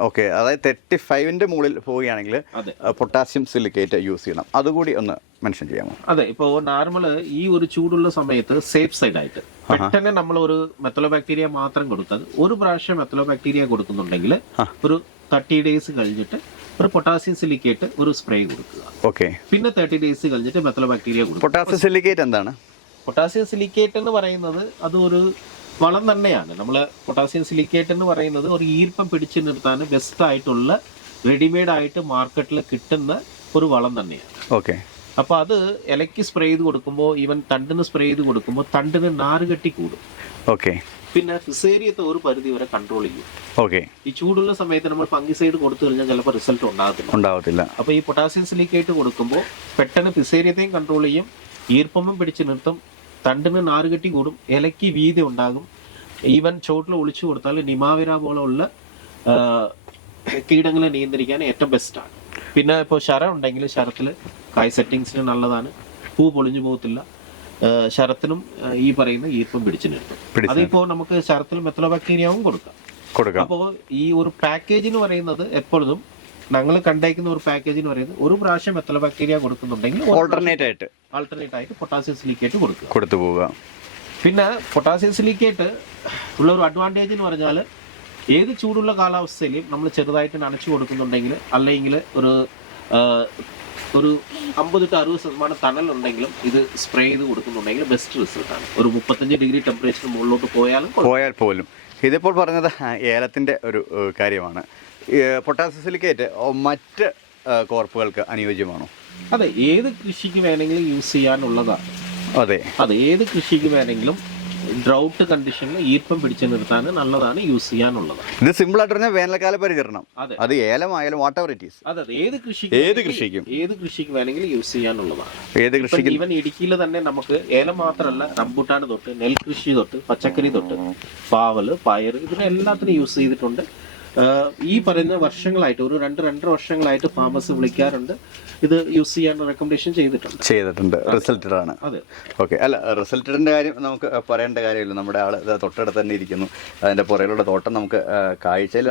ഓക്കെ. അതായത് തേർട്ടി ഫൈവിന്റെ മുകളിൽ പോവുകയാണെങ്കിൽ പൊട്ടാസ്യം സിലിക്കേറ്റ് യൂസ് ചെയ്യണം. അതുകൂടി ഒന്ന് മെൻഷൻ ചെയ്യാമോ? അതെ ഇപ്പോ നോർമൽ ഈ ഒരു ചൂടുള്ള സമയത്ത് സേഫ് സൈഡ് ആയിട്ട് പെട്ടെന്ന് നമ്മൾ ഒരു മെത്തലോ ബാക്ടീരിയ മാത്രം കൊടുത്തത് ഒരു പ്രാവശ്യം മെത്തലോ ബാക്ടീരിയ കൊടുക്കുന്നുണ്ടെങ്കിൽ ഒരു തേർട്ടി ഡേയ്സ് കഴിഞ്ഞിട്ട് ഒരു പൊട്ടാസ്യം സിലിക്കേറ്റ് ഒരു സ്പ്രേ കൊടുക്കുക. ഓക്കെ പിന്നെ തേർട്ടി ഡേയ്സ് കഴിഞ്ഞിട്ട് മെത്തലോ ബാക്ടീരിയ കൊടുക്കുക. പൊട്ടാസ്യം സിലിക്കേറ്റ് എന്താണ്? പൊട്ടാസ്യം സിലിക്കേറ്റ് എന്ന് പറയുന്നത് അത് ഒരു വളം തന്നെയാണ്. നമ്മൾ പൊട്ടാസ്യം സിലിക്കേറ്റ് എന്ന് പറയുന്നത് ഒരു ഈർപ്പം പിടിച്ചു നിർത്താൻ ബെസ്റ്റ് ആയിട്ടുള്ള റെഡിമെയ്ഡ് ആയിട്ട് മാർക്കറ്റിൽ കിട്ടുന്ന ഒരു വളം തന്നെയാണ്. ഓക്കെ അപ്പൊ അത് ഇലയ്ക്ക് സ്പ്രേ ചെയ്ത് കൊടുക്കുമ്പോൾ ഈവൻ തണ്ടിന് സ്പ്രേ ചെയ്ത് കൊടുക്കുമ്പോൾ തണ്ടിന് നാറുകെട്ടി കൂടും. ഓക്കെ പിന്നെ ഫിസേരിയത്തെ ഒരു പരിധി വരെ കൺട്രോൾ ചെയ്യും. ഓക്കെ ഈ ചൂടുള്ള സമയത്ത് നമ്മൾ ഫംഗിസൈഡ് കൊടുത്തു കഴിഞ്ഞാൽ ചിലപ്പോൾ റിസൾട്ട് ഉണ്ടാകത്തില്ല. ഉണ്ടാവത്തില്ല. അപ്പൊ ഈ പൊട്ടാസ്യം സിലിക്കേറ്റ് കൊടുക്കുമ്പോൾ പെട്ടെന്ന് ഫിസേരിയത്തെയും കൺട്രോൾ ചെയ്യും. ഈർപ്പമം പിടിച്ചു നിർത്തും. തണ്ടിന് നാറുകെട്ടി കൂടും. ഇലയ്ക്ക് വീതി ഉണ്ടാകും. ഈവൻ ചോട്ടിൽ ഒളിച്ചു കൊടുത്താൽ നിമാവിര ഉള്ള കീടങ്ങളെ നിയന്ത്രിക്കാൻ ഏറ്റവും ബെസ്റ്റാണ് പിന്നെ ഇപ്പോൾ ശരം ഉണ്ടെങ്കിൽ ശരത്തിൽ കായ് സെറ്റിങ്സിന് നല്ലതാണ്. പൂ പൊളിഞ്ഞു പോകത്തില്ല. ശരത്തിനും ഈ പറയുന്ന ഈർപ്പം പിടിച്ചു നിർത്തും. അതിപ്പോൾ അതിപ്പോ നമുക്ക് ശരത്തിൽ മെത്തലോ ബാക്ടീരിയാവും കൊടുക്കാം. കൊടുക്കാം. അപ്പോൾ ഈ ഒരു പാക്കേജ് എന്ന് പറയുന്നത് എപ്പോഴും ഞങ്ങൾ കണ്ടേക്കുന്ന ഒരു പാക്കേജ് എന്ന് പറയുന്നത് ഒരു പ്രാവശ്യം മെത്തല ബാക്ടീരിയ കൊടുക്കുന്നുണ്ടെങ്കിൽ ഓൾട്ടർനേറ്റ് ആയിട്ട്. ആൾട്ടർനേറ്റ് ആയിട്ട് പൊട്ടാസ്യം സിലിക്കേറ്റ് കൊടുക്കുക. കൊടുത്തു പോവുക. പിന്നെ പൊട്ടാസ്യം സിലിക്കേറ്റ് ഉള്ള ഒരു അഡ്വാന്റേജ് എന്ന് പറഞ്ഞാൽ ഏത് ചൂടുള്ള കാലാവസ്ഥയിലും നമ്മൾ ചെറുതായിട്ട് നനച്ചു കൊടുക്കുന്നുണ്ടെങ്കിൽ അല്ലെങ്കിൽ ഒരു ഒരു അമ്പത് ടു അറുപത് ശതമാനം തണലുണ്ടെങ്കിലും ഇത് സ്പ്രേ ചെയ്ത് കൊടുക്കുന്നുണ്ടെങ്കിൽ ബെസ്റ്റ് റിസൾട്ടാണ് ഒരു മുപ്പത്തഞ്ച് ഡിഗ്രി ടെമ്പറേച്ചർ മുകളിലോട്ട് പോയാലും പോയാൽ പോലും. ഇതിപ്പോൾ പറഞ്ഞത് ഏലത്തിന്റെ ഒരു കാര്യമാണ്. പൊട്ടാസ്യം സിലിക്കേറ്റ് മറ്റ് കോർപ്പുകൾക്ക് അനുയോജ്യമാണോ? അതെ ഏത് കൃഷിക്ക് വേണമെങ്കിലും യൂസ് ചെയ്യാനുള്ളതാണ്. അതെ. അതെ ഏത് കൃഷിക്ക് വേണമെങ്കിലും ഡ്രൗട്ട് കണ്ടീഷനിൽ ഈർപ്പം പിടിച്ചു നിർത്താൻ നല്ലതാണ് യൂസ് ചെയ്യാനുള്ളത്. ഇത് സിമ്പിൾ ആയിട്ട് പറഞ്ഞാൽ വേനൽക്കാല പരിചരണം അത്. ഏലമായാലും വാട്ട് എവർ ഇറ്റ് ഈസ് അതെ. ഏത് കൃഷി ഏത് കൃഷിക്കും. ഏത് കൃഷിക്ക് വേണമെങ്കിലും യൂസ് ചെയ്യാനുള്ളതാണ്. ഏത് കൃഷിക്കും? ഈവൻ ഇടുക്കിയിൽ തന്നെ നമുക്ക് ഏലം മാത്രമല്ല റംബുട്ടാൻ തൊട്ട് നെൽകൃഷി തൊട്ട് പച്ചക്കറി തൊട്ട് പാവൽ പയർ ഇതിനെല്ലാത്തിനും യൂസ് ചെയ്തിട്ടുണ്ട്. ഈ പറയുന്ന വർഷങ്ങളായിട്ട് ഒരു രണ്ട് രണ്ടര വർഷങ്ങളായിട്ട് ഫാമേഴ്സ് വിളിക്കാറുണ്ട്. ഇത് യൂസ് ചെയ്യാൻ റെക്കമെൻഡേഷൻ ചെയ്തിട്ടുണ്ട്. ചെയ്തിട്ടുണ്ട്. റിസൾട്ടഡ് ആണ് അതെ. ഓക്കെ അല്ല റിസൾട്ടഡിന്റെ കാര്യം നമുക്ക് പറയേണ്ട കാര്യമില്ല. നമ്മുടെ ആൾ തൊട്ടടുത്ത് തന്നെ ഇരിക്കുന്നു. അതിന്റെ പുറകിലുള്ള തോട്ടം നമുക്ക് കാഴ്ചയിൽ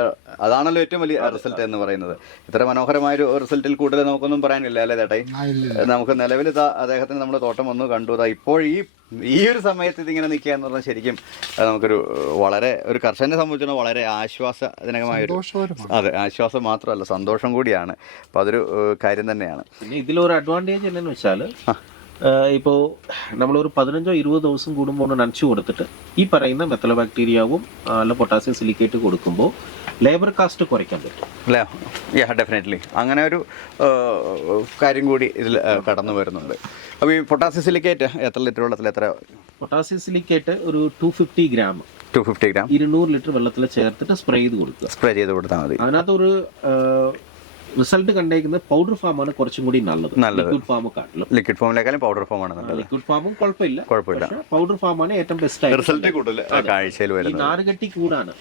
അതാണല്ലോ ഏറ്റവും വലിയ റിസൾട്ട് എന്ന് പറയുന്നത്. ഇത്ര മനോഹരമായ ഒരു റിസൾട്ടിൽ കൂടുതൽ നമുക്കൊന്നും പറയാനില്ല അല്ലേ ചേട്ടായി? നമുക്ക് നിലവിൽ ഇതാ അദ്ദേഹത്തിന് നമ്മുടെ തോട്ടം വന്നു കണ്ടു. ഇതാ ഇപ്പോൾ ഈ ഈ ഒരു സമയത്ത് ഇതിങ്ങനെ നിൽക്കുക എന്ന് പറഞ്ഞാൽ ശരിക്കും നമുക്കൊരു വളരെ ഒരു കർഷകനെ സംബന്ധിച്ചിടത്തോളം വളരെ ആശ്വാസജനകമായ ഒരു അതെ ആശ്വാസം മാത്രമല്ല സന്തോഷം കൂടിയാണ്. അപ്പോൾ അതൊരു കാര്യം തന്നെയാണ്. പിന്നെ ഇതിലൊരു അഡ്വാന്റേജ് എന്നു വെച്ചാൽ ഇപ്പോൾ നമ്മളൊരു പതിനഞ്ചോ ഇരുപത് ദിവസം കൂടുമ്പോൾ ഒന്ന് നനച്ചു കൊടുത്തിട്ട് ഈ പറയുന്ന മെത്തലോ ബാക്ടീരിയാവും അല്ല പൊട്ടാസ്യം സിലിക്കേറ്റ് കൊടുക്കുമ്പോൾ ലേബർ കാസ്റ്റ് കുറയ്ക്കാൻ പറ്റും. അല്ലേ? യാ ഡെഫിനറ്റ്ലി അങ്ങനെ ഒരു കാര്യം കൂടി ഇതിൽ കടന്നു വരുന്നുണ്ട്. അപ്പോൾ ഈ പൊട്ടാസ്യം സിലിക്കേറ്റ് എത്ര ലിറ്റർ വെള്ളത്തിൽ എത്ര? പൊട്ടാസ്യം സിലിക്കേറ്റ് ഒരു two fifty gram two fifty gram ഇരുന്നൂറ് ലിറ്റർ വെള്ളത്തിൽ ചേർത്തിട്ട് സ്പ്രേ ചെയ്ത് കൊടുക്കുക. സ്പ്രേ ചെയ്ത് കൊടുത്താൽ മതി. അതിനകത്ത് ഒരു റിസൾട്ട് കണ്ടേക്കുന്നത് പൗഡർ ഫാമാണ് കുറച്ചും കൂടി നല്ലത്. ലിക്വിഡ് ഫാം കാട്ടിലും. ലിക്വിഡ് ഫോമിലേക്കാളും പൗഡർ ഫോമാണ് നല്ലത്. ലിക്വിഡ് ഫാമും കുഴപ്പമില്ല. കുഴപ്പമില്ല. പൗഡർ ഫാമാണ് ഏറ്റവും ബെസ്റ്റ് ആയിട്ട് റിസൾട്ട് കൂടുതൽ കാഴ്ചയിൽ വരുന്നത്. നാരുകട്ടി കൂടാണ്.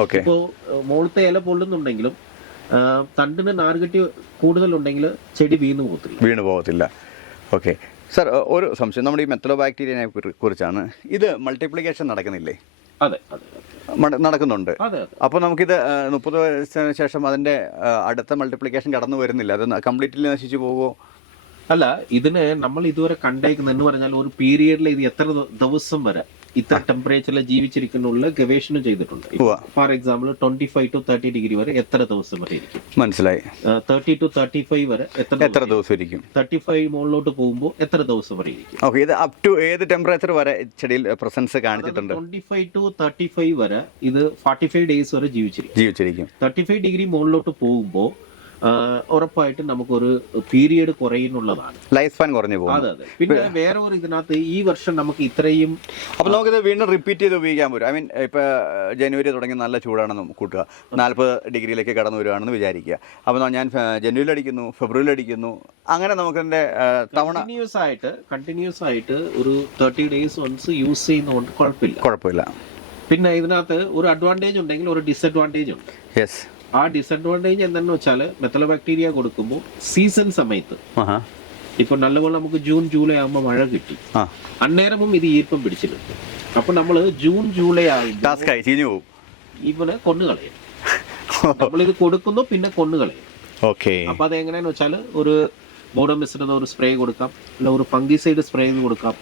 ഇപ്പോ മോളത്തെ മുകളിലത്തെ ഇല പൊള്ളുന്നുണ്ടെങ്കിലും തണ്ടിന് തണ്ടിന് കൂടുതൽ കൂടുതലുണ്ടെങ്കിൽ ചെടി വീണു പോകത്തില്ല. വീണു പോകത്തില്ല. ഓക്കെ. സർ ഒരു സംശയം. നമ്മുടെ ഈ മെത്തലോ ബാക്ടീരിയനെ കുറിച്ചാണ്. ഇത് മൾട്ടിപ്ലിക്കേഷൻ നടക്കുന്നില്ലേ? അതെ. നടക്കുന്നുണ്ട്. അപ്പോൾ നമുക്കിത് മുപ്പത് വയസ്സിന് ശേഷം അതിന്റെ അടുത്ത മൾട്ടിപ്ലിക്കേഷൻ കടന്നു വരുന്നില്ല. അത് കംപ്ലീറ്റ്ലി നശിച്ചു പോകുമോ? അല്ല ഇതിന് നമ്മൾ ഇതുവരെ കണ്ടേക്കുന്ന എന്ന് പറഞ്ഞാൽ ഒരു പീരിയഡിൽ ഇത് എത്ര ദിവസം വരെ ഇത്ര ടെമ്പറേച്ചറിൽ ജീവിച്ചിരിക്കുന്നുള്ള ഗവേഷണം ചെയ്തിട്ടുണ്ട്. For example twenty five to thirty degree വരെ എത്ര ദിവസം വരെ ഇരിക്കും? മനസ്സിലായി. തേർട്ടി ടു തേർട്ടി ഫൈവ് വരെ എത്ര എത്ര ദിവസം ഇരിക്കും? തേർട്ടി ഫൈവ് മുകളിലോട്ട് പോകുമ്പോൾ എത്ര ദിവസം വരെ ഇരിക്കും? ഓക്കെ ഇത് അപ് ടു ഏത് ടെമ്പറേച്ചർ വരെ ചെടിയിൽ പ്രസൻസ് കാണിച്ചിട്ടുണ്ട്? Twenty five to thirty five വരെ ഇത് ഫോർട്ടി ഫൈവ് ഡേയ്സ് വരെ ജീവിച്ചിരിക്കും. ജീവിച്ചിരിക്കും. തേർട്ടി ഫൈവ് ഡിഗ്രി മുകളിലോട്ട് പോകുമ്പോൾ ഉറപ്പായിട്ടും നമുക്കൊരു പീരിയഡ് കുറയുന്നുള്ളതാണ്. ലൈഫ് സ്പാൻ കുറഞ്ഞു പോകും അതെ അതെ. പിന്നെ വേറെ ഒരു ഇതിനകത്ത് ഈ വർഷം നമുക്ക് ഇത്രയും അപ്പൊ നമുക്കിത് വീണ്ടും റിപ്പീറ്റ് ചെയ്ത് ഉപയോഗിക്കാൻ പറ്റും ഐ മീൻ ഇപ്പൊ ജനുവരി തുടങ്ങി നല്ല ചൂടാണെന്ന് കൂട്ടുക. നാൽപ്പത് ഡിഗ്രിയിലേക്ക് കടന്നു വരുവാണെന്ന് വിചാരിക്കുക. അപ്പൊ ഞാൻ ജനുവരിയിൽ അടിക്കുന്നു ഫെബ്രുവരിയിൽ അടിക്കുന്നു. അങ്ങനെ നമുക്കിതിന്റെ തവണ കണ്ടിന്യൂസ് ആയിട്ട് കണ്ടിന്യൂസ് ആയിട്ട് ഒരു തേർട്ടി ഡേയ്സ് വൺസ് യൂസ് ചെയ്യുന്നതുകൊണ്ട് കുഴപ്പമില്ല. കുഴപ്പമില്ല. പിന്നെ ഇതിനകത്ത് ഒരു അഡ്വാന്റേജ് ഉണ്ടെങ്കിൽ ഒരു ഡിസഡ്വാന്റേജ് ഉണ്ട്. യെസ് ആ ഡിസഡ്വാന്റേജ് എന്താണെന്ന് വെച്ചാൽ മെത്തല ബാക്ടീരിയ കൊടുക്കുമ്പോൾ സീസൺ സമയത്ത് ഇപ്പൊ നല്ലപോലെ നമുക്ക് ജൂൺ ജൂലൈ ആകുമ്പോൾ മഴ കിട്ടി. അന്നേരമും ഇത് ഈർപ്പം പിടിച്ചിട്ടുണ്ട്. അപ്പൊ നമ്മൾ ജൂൺ ജൂലൈ ആകുമ്പോൾ ആയി ഇവനെ കൊന്നുകളയും നമ്മളിത് കൊടുക്കുന്നു പിന്നെ കൊന്നുകളയും ഓക്കെ. അപ്പൊ അത് എങ്ങനെയാന്ന് വെച്ചാൽ ഒരു ബോഡോ മിശ്രിത ഒരു സ്പ്രേ കൊടുക്കാം. അല്ല ഒരു ഫംഗിസൈഡ് സ്പ്രേ കൊടുക്കാം.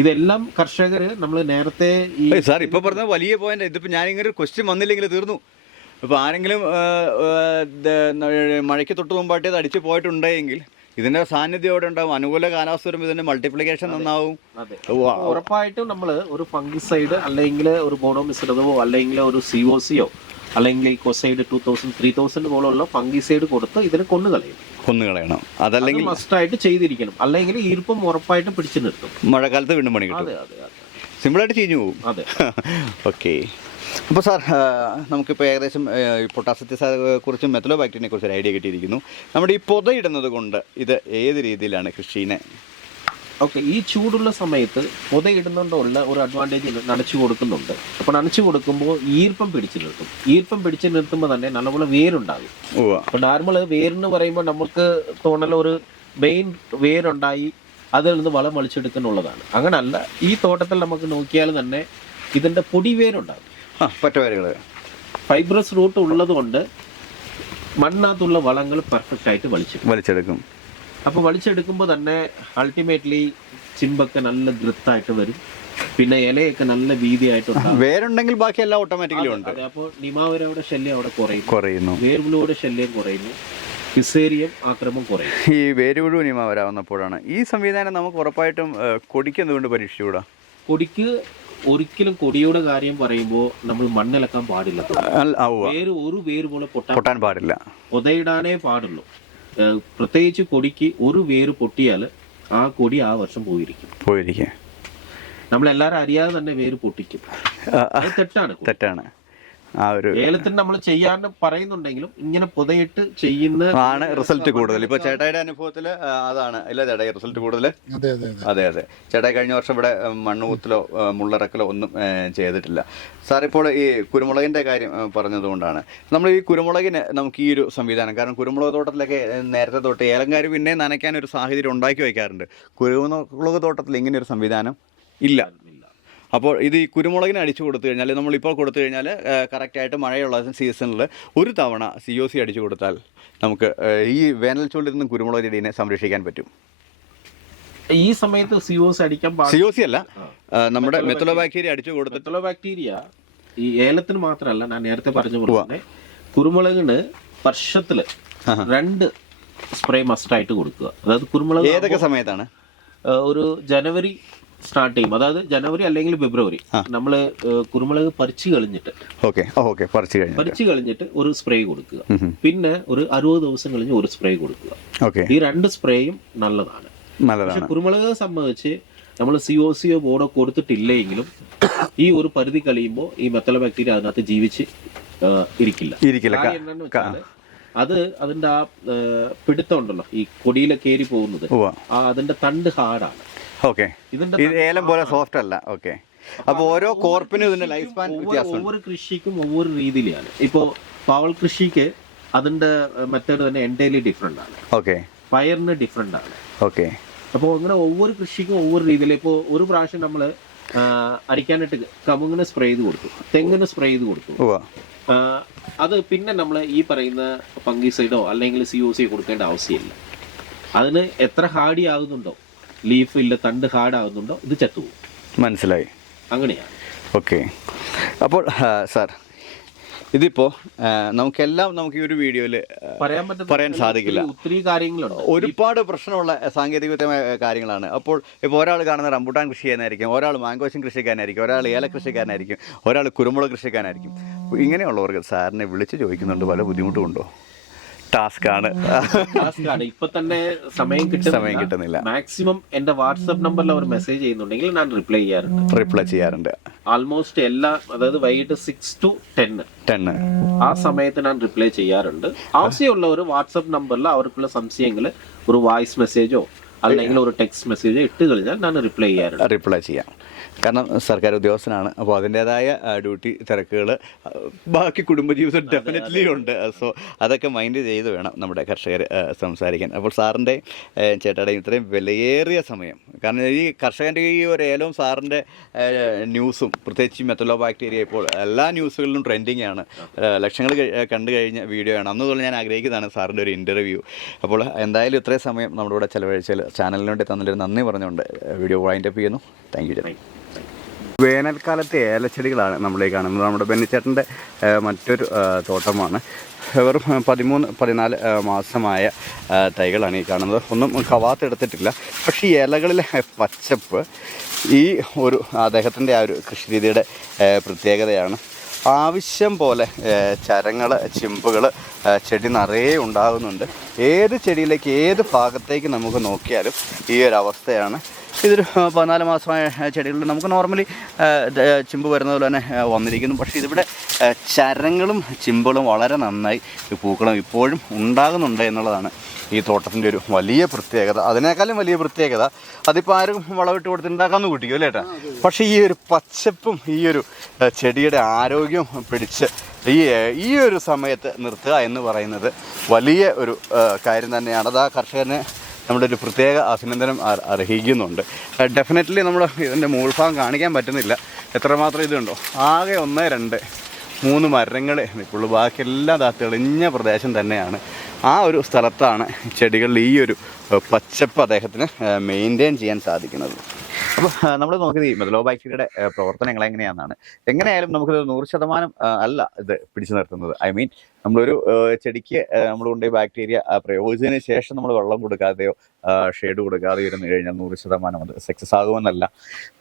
ഇതെല്ലാം കർഷകര് നമ്മൾ നേരത്തെ ഈ സാർ ഇപ്പൊ പറഞ്ഞ വലിയ പോയിന്റ് ഇതിപ്പോ ഞാനിങ്ങനെ ക്വസ്റ്റ്യൻ വന്നില്ലെങ്കിൽ തീർന്നു. ഇപ്പൊ ആരെങ്കിലും മഴയ്ക്ക് തൊട്ട് മുമ്പായിട്ട് ഇത് അടിച്ചു പോയിട്ടുണ്ടെങ്കിൽ ഇതിന്റെ സാന്നിധ്യം ഉണ്ടാവും അനുകൂല കാലാവസ്ഥ വരുമ്പോൾ ഇതിന്റെ മൾട്ടിപ്ലിക്കേഷൻ നന്നാവും. ഉറപ്പായിട്ടും നമ്മൾ ഒരു ഫംഗിസൈഡ് അല്ലെങ്കിൽ ഒരു മിശ്രിതമോ അല്ലെങ്കിൽ ഒരു സിഒസിയോ അല്ലെങ്കിൽ ഈ Kocide two thousand three thousand പോലുള്ള ഫംഗിസൈഡ് കൊടുത്ത് ഇതിനെ കൊന്നുകളയും. കൊന്നുകളയണം. അതല്ലെങ്കിൽ മസ്റ്റ് ആയിട്ട് ചെയ്തിരിക്കണം. അല്ലെങ്കിൽ ഈർപ്പം ഉറപ്പായിട്ടും പിടിച്ചു നിർത്തും. മഴക്കാലത്ത് വീണ്ടും പണി കിട്ടും. സിമ്പിളായിട്ട് ചീഞ്ഞു പോകും അതെ. *laughs* ഓക്കെ അപ്പോൾ സാർ നമുക്കിപ്പോൾ ഏകദേശം ആ, ഈ കുറിച്ചും മെത്തലോ ബാക്ടീരിയനെ കുറിച്ച് ഒരു ഐഡിയ കിട്ടിയിരിക്കുന്നു. നമ്മുടെ ഈ പൊതയിടുന്നത് കൊണ്ട് ഇത് ഏത് രീതിയിലാണ് കൃഷിനെ? ഓക്കെ ഈ ചൂടുള്ള സമയത്ത് പുതയിടുന്നതുകൊണ്ടുള്ള ഒരു അഡ്വാന്റേജ് നനച്ചു കൊടുക്കുന്നുണ്ട്. അപ്പോൾ നനച്ചു കൊടുക്കുമ്പോൾ ഈർപ്പം പിടിച്ചു നിർത്തും. ഈർപ്പം പിടിച്ചു നിർത്തുമ്പോൾ തന്നെ നല്ലപോലെ വേരുണ്ടാകും. അപ്പോൾ നോർമൽ വേരെന്ന് പറയുമ്പോൾ നമുക്ക് തോന്നല ഒരു മെയിൻ വേരുണ്ടായി അതിൽ നിന്ന് വളം വലിച്ചെടുക്കുന്നുള്ളതാണ്. അങ്ങനല്ല ഈ തോട്ടത്തിൽ നമുക്ക് നോക്കിയാൽ തന്നെ ഇതിന്റെ പൊടി വേരുണ്ടാകും. ആ പറ്റവരകൾ ഫൈബ്രസ് റൂട്ട് ഉള്ളതുകൊണ്ട് മണ്ണാത്തുള്ള വളങ്ങൾ പെർഫെക്റ്റ് ആയിട്ട് വലിച്ചെടുക്കും. വലിച്ചെടുക്കും. അപ്പോൾ വലിച്ചെടുക്കുമ്പോൾ തന്നെ അൾട്ടിമേറ്റ്ലി ചിമ്പൊക്കെ നല്ല ഗൃത്തായിട്ട് വരും. പിന്നെ ഇലയൊക്കെ നല്ല വീതിയായിട്ട് വേരുണ്ടെങ്കിൽ ബാക്കി എല്ലാം ഓട്ടോമാറ്റിക്കലി ഉണ്ട്. അപ്പോൾ നിമാവരയുടെ ശല്യം അവിടെ കുറയും കുറയുന്നു. വേർപുളുവിടെ ശല്യം കുറയുന്നു. ഫിസേരിയം ആക്രമം കുറയും. ഈ വേരുപുഴു നിയമ വരാവുന്നപ്പോഴാണ്. ഈ സംവിധാനം നമുക്ക് ഉറപ്പായിട്ടും കൊടിക്ക് എന്തുകൊണ്ട് പരീക്ഷിച്ചുകൂടാ? കൊടിക്ക് ഒരിക്കലും കൊടിയുടെ കാര്യം പറയുമ്പോ നമ്മൾ മണ്ണിളക്കാൻ പാടില്ല. വേര് ഒരു വേര് പോലെ പൊട്ടാൻ പാടില്ല. പുതയിടാനേ പാടുള്ളൂ. പ്രത്യേകിച്ച് കൊടിക്ക് ഒരു വേര് പൊട്ടിയാൽ ആ കൊടി ആ വർഷം പോയിരിക്കും. പോയിരിക്കും. നമ്മളെല്ലാരും അറിയാതെ തന്നെ വേര് പൊട്ടിക്കും. അത് തെറ്റാണ്. തെറ്റാണ്. ആ ഒരു ഏലത്തിന് നമ്മൾ ചെയ്യാൻ പറയുന്നുണ്ടെങ്കിലും ഇങ്ങനെ പുതയിട്ട് ചെയ്യുന്ന ആണ് റിസൾട്ട് കൂടുതൽ. ഇപ്പൊ ചേട്ടായുടെ അനുഭവത്തിൽ അതാണ്. ഇല്ല ചേട്ടായി റിസൾട്ട് കൂടുതൽ അതെ അതെ അതെ. അതെ അതെ. ചേട്ടായി കഴിഞ്ഞ വർഷം ഇവിടെ മണ്ണുകുത്തലോ മുള്ളിറക്കലോ ഒന്നും ചെയ്തിട്ടില്ല. സാർ ഇപ്പോൾ ഈ കുരുമുളകിന്റെ കാര്യം പറഞ്ഞതുകൊണ്ടാണ്. നമ്മൾ ഈ കുരുമുളകിന് നമുക്ക് ഈ ഒരു സംവിധാനം കാരണം കുരുമുളക് തോട്ടത്തിലൊക്കെ നേരത്തെ തൊട്ട് ഏലങ്കാർ പിന്നെ നനയ്ക്കാൻ ഒരു സാഹചര്യം ഉണ്ടാക്കി വയ്ക്കാറുണ്ട്. കുരുമുളക് തോട്ടത്തിൽ ഇങ്ങനെ ഒരു സംവിധാനം ഇല്ല. അപ്പോൾ ഇത് ഈ കുരുമുളകിന് അടിച്ചു കൊടുത്തു കഴിഞ്ഞാൽ നമ്മളിപ്പോൾ കൊടുത്തു കഴിഞ്ഞാൽ കറക്റ്റായിട്ട് മഴയുള്ള സീസണിൽ ഒരു തവണ സി ഒ സി അടിച്ചു കൊടുത്താൽ നമുക്ക് ഈ വേനൽ ചൂടിൽ നിന്നും കുരുമുളക് ചെടീനെ സംരക്ഷിക്കാൻ പറ്റും. ഈ സമയത്ത് സി ഒ സി അടിക്കാൻ സി ഒ സി അല്ല. നമ്മുടെ മെത്തലോ ബാക്ടീരിയ അടിച്ചു കൊടുത്തു മെത്തലോ ബാക്ടീരിയ ഈ ഏലത്തിന് മാത്രമല്ല ഞാൻ നേരത്തെ പറഞ്ഞു പോലെ കുരുമുളകിന് വർഷത്തിൽ രണ്ട് സ്പ്രേ മസ്റ്റായിട്ട് കൊടുക്കുക. അതായത് കുരുമുളക് ഏതൊക്കെ സമയത്താണ്? ഒരു ജനുവരി സ്റ്റാർട്ട് ചെയ്യും. അതായത് ജനുവരി അല്ലെങ്കിൽ ഫെബ്രുവരി. നമ്മൾ കുരുമുളക് പറിച്ചു കളിഞ്ഞിട്ട്. ഓക്കെ. ഓക്കെ. പറിച്ചു കഴിഞ്ഞു പറിച്ചു കളിഞ്ഞിട്ട് ഒരു സ്പ്രേ കൊടുക്കുക. പിന്നെ ഒരു അറുപത് ദിവസം കഴിഞ്ഞ് ഒരു സ്പ്രേ കൊടുക്കുക. ഓക്കെ. ഈ രണ്ട് സ്പ്രേയും നല്ലതാണ്. പക്ഷെ കുരുമുളക് സംബന്ധിച്ച് നമ്മൾ സി ഒ സിയോ ബോർഡോ കൊടുത്തിട്ടില്ലെങ്കിലും ഈ ഒരു പരിധി കഴിയുമ്പോൾ ഈ മെത്തല ബാക്ടീരിയ അതിനകത്ത് ജീവിച്ച് ഇരിക്കില്ല. ഇരിക്കില്ല. എന്താണെന്ന് അത് അതിന്റെ ആ പിടുത്തം ഉണ്ടല്ലോ. ഈ കൊടിയിലെ കയറി പോകുന്നത്. അതിന്റെ തണ്ട് ഹാർഡാണ്. ഓക്കെ ഏലം പോലെ സോഫ്റ്റ് അല്ല. ഓക്കെ അപ്പോൾ ഓരോ കോർപ്പിനും ഇതിന്റെ ലൈഫ് സ്പാൻ വ്യത്യാസമുണ്ട്. കൃഷിക്കും ഒവ്വൊരു രീതിയിലാണ്. ഇപ്പോ പാവൽ കൃഷിക്ക് അതിന്റെ മെത്തേഡ് തന്നെ എന്റയർലി ഡിഫറെന്റ് ആണ്. ഓക്കെ പയറിന് ഡിഫറെന്റ് ആണ്. ഓക്കെ അപ്പോൾ അങ്ങനെ ഒവ്വൊരു കൃഷിക്കും ഒവ്വൊരു രീതിയിൽ ഇപ്പോൾ ഒരു പ്രാവശ്യം നമ്മൾ അരിക്കാനായിട്ട് കമുങ്ങിന് സ്പ്രേ ചെയ്ത് കൊടുത്തു. തെങ്ങിന് സ്പ്രേ ചെയ്ത് കൊടുത്തു. അത് പിന്നെ നമ്മൾ ഈ പറയുന്ന ഫംഗിസൈഡോ അല്ലെങ്കിൽ സി ഒ സി കൊടുക്കേണ്ട ആവശ്യമില്ല. അതിന് എത്ര ഹാഡി ആകുന്നുണ്ടോ? ലീഫ് ഇല്ല തണ്ട് ഹാർഡ് ആകുന്നുണ്ടോ ഇത് ചത്തുപോകും. മനസ്സിലായി. അങ്ങനെയാണ്. ഓക്കെ. അപ്പോൾ സാർ ഇതിപ്പോ നമുക്കെല്ലാം നമുക്ക് ഈ ഒരു വീഡിയോയിൽ പറയാൻ പറ്റും പറയാൻ സാധിക്കില്ല. ഒത്തിരി- കാര്യങ്ങളുണ്ട്. ഒരുപാട് പ്രശ്നമുള്ള സാങ്കേതികമായ കാര്യങ്ങളാണ്. അപ്പോൾ ഇപ്പോൾ ഒരാൾ കാണുന്ന റംബുട്ടാൻ കൃഷി ചെയ്യാനായിരിക്കും ഒരാൾ മാങ്കോശം കൃഷിക്കാനായിരിക്കും ഒരാൾ ഏല കൃഷിക്കാനായിരിക്കും ഒരാൾ കുരുമുളക് കൃഷിക്കാരനായിരിക്കും. ഇങ്ങനെയുള്ളവർക്ക് സാറിനെ വിളിച്ച് ചോദിക്കുന്നുണ്ട് പല ബുദ്ധിമുട്ടുമുണ്ടോ? ടാസ്ക് ആണ് ടാസ്ക് ആണ് ഇപ്പൊ തന്നെ സമയം സമയം കിട്ടുന്നില്ല. മാക്സിമം എന്റെ വാട്സ്ആപ്പ് നമ്പറിൽ അവർ മെസ്സേജ് ചെയ്യുന്നുണ്ടെങ്കിൽ ഞാൻ റിപ്ലൈ ചെയ്യാറുണ്ട്. റിപ്ലൈ ചെയ്യാറുണ്ട്. ആൾമോസ്റ്റ് എല്ലാ അതായത് വൈകിട്ട് സിക്സ് ടു ടെൻ ടെൻ ആ സമയത്ത് ഞാൻ റിപ്ലൈ ചെയ്യാറുണ്ട്. ആവശ്യമുള്ളവർ വാട്സ്ആപ്പ് നമ്പറിൽ അവർക്കുള്ള സംശയങ്ങൾ ഒരു വോയിസ് മെസ്സേജോ അല്ലെങ്കിൽ ഒരു ടെക്സ്റ്റ് മെസ്സേജോ ഇട്ട് കഴിഞ്ഞാൽ ഞാൻ റിപ്ലൈ ചെയ്യാറുണ്ട്. റിപ്ലൈ ചെയ്യാം. കാരണം സർക്കാർ ഉദ്യോഗസ്ഥനാണ്. അപ്പോൾ അതിന്റേതായ ഡ്യൂട്ടി തിരക്കുകൾ ബാക്കി കുടുംബജീവിതം ഡെഫിനറ്റ്ലി ഉണ്ട്. സോ അതൊക്കെ മൈൻഡ് ചെയ്ത് വേണം നമ്മുടെ കർഷകർ സംസാരിക്കാൻ. അപ്പോൾ സാറിന്റെ ചേട്ടാടെ ഇത്രയും വിലയേറിയ സമയം. കാരണം ഈ കർഷകന്റെ ഈ ഒരു ഏലവും സാറിന്റെ ന്യൂസും പ്രത്യേകിച്ച് മെത്തലോ ബാക്ടീരിയ ഇപ്പോൾ എല്ലാ ന്യൂസുകളിലും ട്രെൻഡിങ് ആണ്. ലക്ഷങ്ങൾ കണ്ടു കഴിഞ്ഞ വീഡിയോ ആണ്. അന്ന് ഞാൻ ആഗ്രഹിക്കുന്നതാണ് സാറിന്റെ ഒരു ഇന്റർവ്യൂ അപ്പോൾ എന്തായാലും ഇത്രയും സമയം നമ്മുടെ ഇവിടെ ചിലവഴിച്ചാൽ ചാനലിന് വേണ്ടി തന്നൊരു നന്ദി പറഞ്ഞുകൊണ്ട് വീഡിയോ വൈൻഡപ്പ് ചെയ്യുന്നു. താങ്ക് യു വേനൽക്കാലത്തെ ഏലച്ചെടികളാണ് നമ്മളീ കാണുന്നത്. നമ്മുടെ ബെന്നിച്ചേട്ടന്റെ മറ്റൊരു തോട്ടമാണ്. വെറും പതിമൂന്ന് പതിനാല് മാസമായ തൈകളാണ് ഈ കാണുന്നത്. ഒന്നും കവാത്തെടുത്തിട്ടില്ല പക്ഷേ ഈ ഇലകളിലെ പച്ചപ്പ് ഈ ഒരു അദ്ദേഹത്തിന്റെ ആ ഒരു കൃഷി രീതിയുടെ പ്രത്യേകതയാണ്. ആവശ്യം പോലെ ചരങ്ങൾ ചിമ്പുകൾ ചെടി നിറയെ ഉണ്ടാകുന്നുണ്ട്. ഏത് ചെടിയിലേക്ക് ഏത് ഭാഗത്തേക്ക് നമുക്ക് നോക്കിയാലും ഈ ഒരു അവസ്ഥയാണ്. ഇതൊരു പതിനാല് മാസമായ ചെടികളിൽ നമുക്ക് നോർമലി ചിമ്പ് വരുന്നത് പോലെ തന്നെ വന്നിരിക്കുന്നു. പക്ഷേ ഇതിവിടെ ചരങ്ങളും ചിമ്പുകളും വളരെ നന്നായി ഈ പൂക്കളും ഇപ്പോഴും ഉണ്ടാകുന്നുണ്ട് എന്നുള്ളതാണ് ഈ തോട്ടത്തിന്റെ ഒരു വലിയ പ്രത്യേകത. അതിനേക്കാളും വലിയ പ്രത്യേകത അതിപ്പോൾ ആരും വളമിട്ട് കൊടുത്ത് ഉണ്ടാക്കാമെന്ന് കൂട്ടിക്കും അല്ലേ ഏട്ടാ? പക്ഷേ ഈ ഒരു പച്ചപ്പും ഈ ഒരു ചെടിയുടെ ആരോഗ്യം പിടിച്ച് ഈ ഈ ഒരു സമയത്ത് നിർത്തുക എന്ന് പറയുന്നത് വലിയ ഒരു കാര്യം തന്നെയാണ്. അത് ആ കർഷകനെ നമ്മുടെ ഒരു പ്രത്യേക അഭിനന്ദനം അർ- അർഹിക്കുന്നുണ്ട്. ഡെഫിനറ്റ്ലി നമ്മൾ ഇതിന്റെ മുകൾഭാഗം കാണിക്കാൻ പറ്റുന്നില്ല. എത്രമാത്രം ഇതുണ്ടോ? ആകെ ഒന്ന് രണ്ട് മൂന്ന് മരങ്ങൾ നിൽക്കുള്ളൂ ബാക്കിയെല്ലാം ദാ തെളിഞ്ഞ പ്രദേശം തന്നെയാണ്. ആ ഒരു സ്ഥലത്താണ് ചെടികളിൽ ഈ ഒരു പച്ചപ്പ് അദ്ദേഹത്തിന് മെയിന്റെയിൻ ചെയ്യാൻ സാധിക്കുന്നത്. നമ്മൾ നോക്കിയത് ഈ മെതലോ ബാക്ടീരിയയുടെ പ്രവർത്തനങ്ങൾ എങ്ങനെയാണെന്നാണ്. എങ്ങനെയായാലും നമുക്കിത് നൂറ് ശതമാനം അല്ല ഇത് പിടിച്ചു നിർത്തുന്നത്. ഐ മീൻ നമ്മളൊരു ചെടിക്ക് നമ്മൾ ഈ ബാക്ടീരിയ പ്രയോഗിച്ചതിന് ശേഷം നമ്മൾ വെള്ളം കൊടുക്കാതെയോ ഷെയ്ഡ് കൊടുക്കാതെയോ ഇരുന്ന് കഴിഞ്ഞാൽ നൂറ് ശതമാനം അത് സക്സസ് ആകുമെന്നല്ല.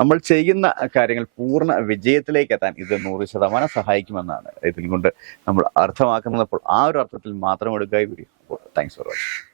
നമ്മൾ ചെയ്യുന്ന കാര്യങ്ങൾ പൂർണ വിജയത്തിലേക്ക് എത്താൻ ഇത് നൂറ് ശതമാനം സഹായിക്കുമെന്നാണ് ഇതിൽ കൊണ്ട് നമ്മൾ അർത്ഥമാക്കുന്നത്. അപ്പോൾ ആ ഒരു അർത്ഥത്തിൽ മാത്രം എടുക്കുക ഈ അപ്പോൾ താങ്ക്സ് ഫോർ വാച്ചിങ്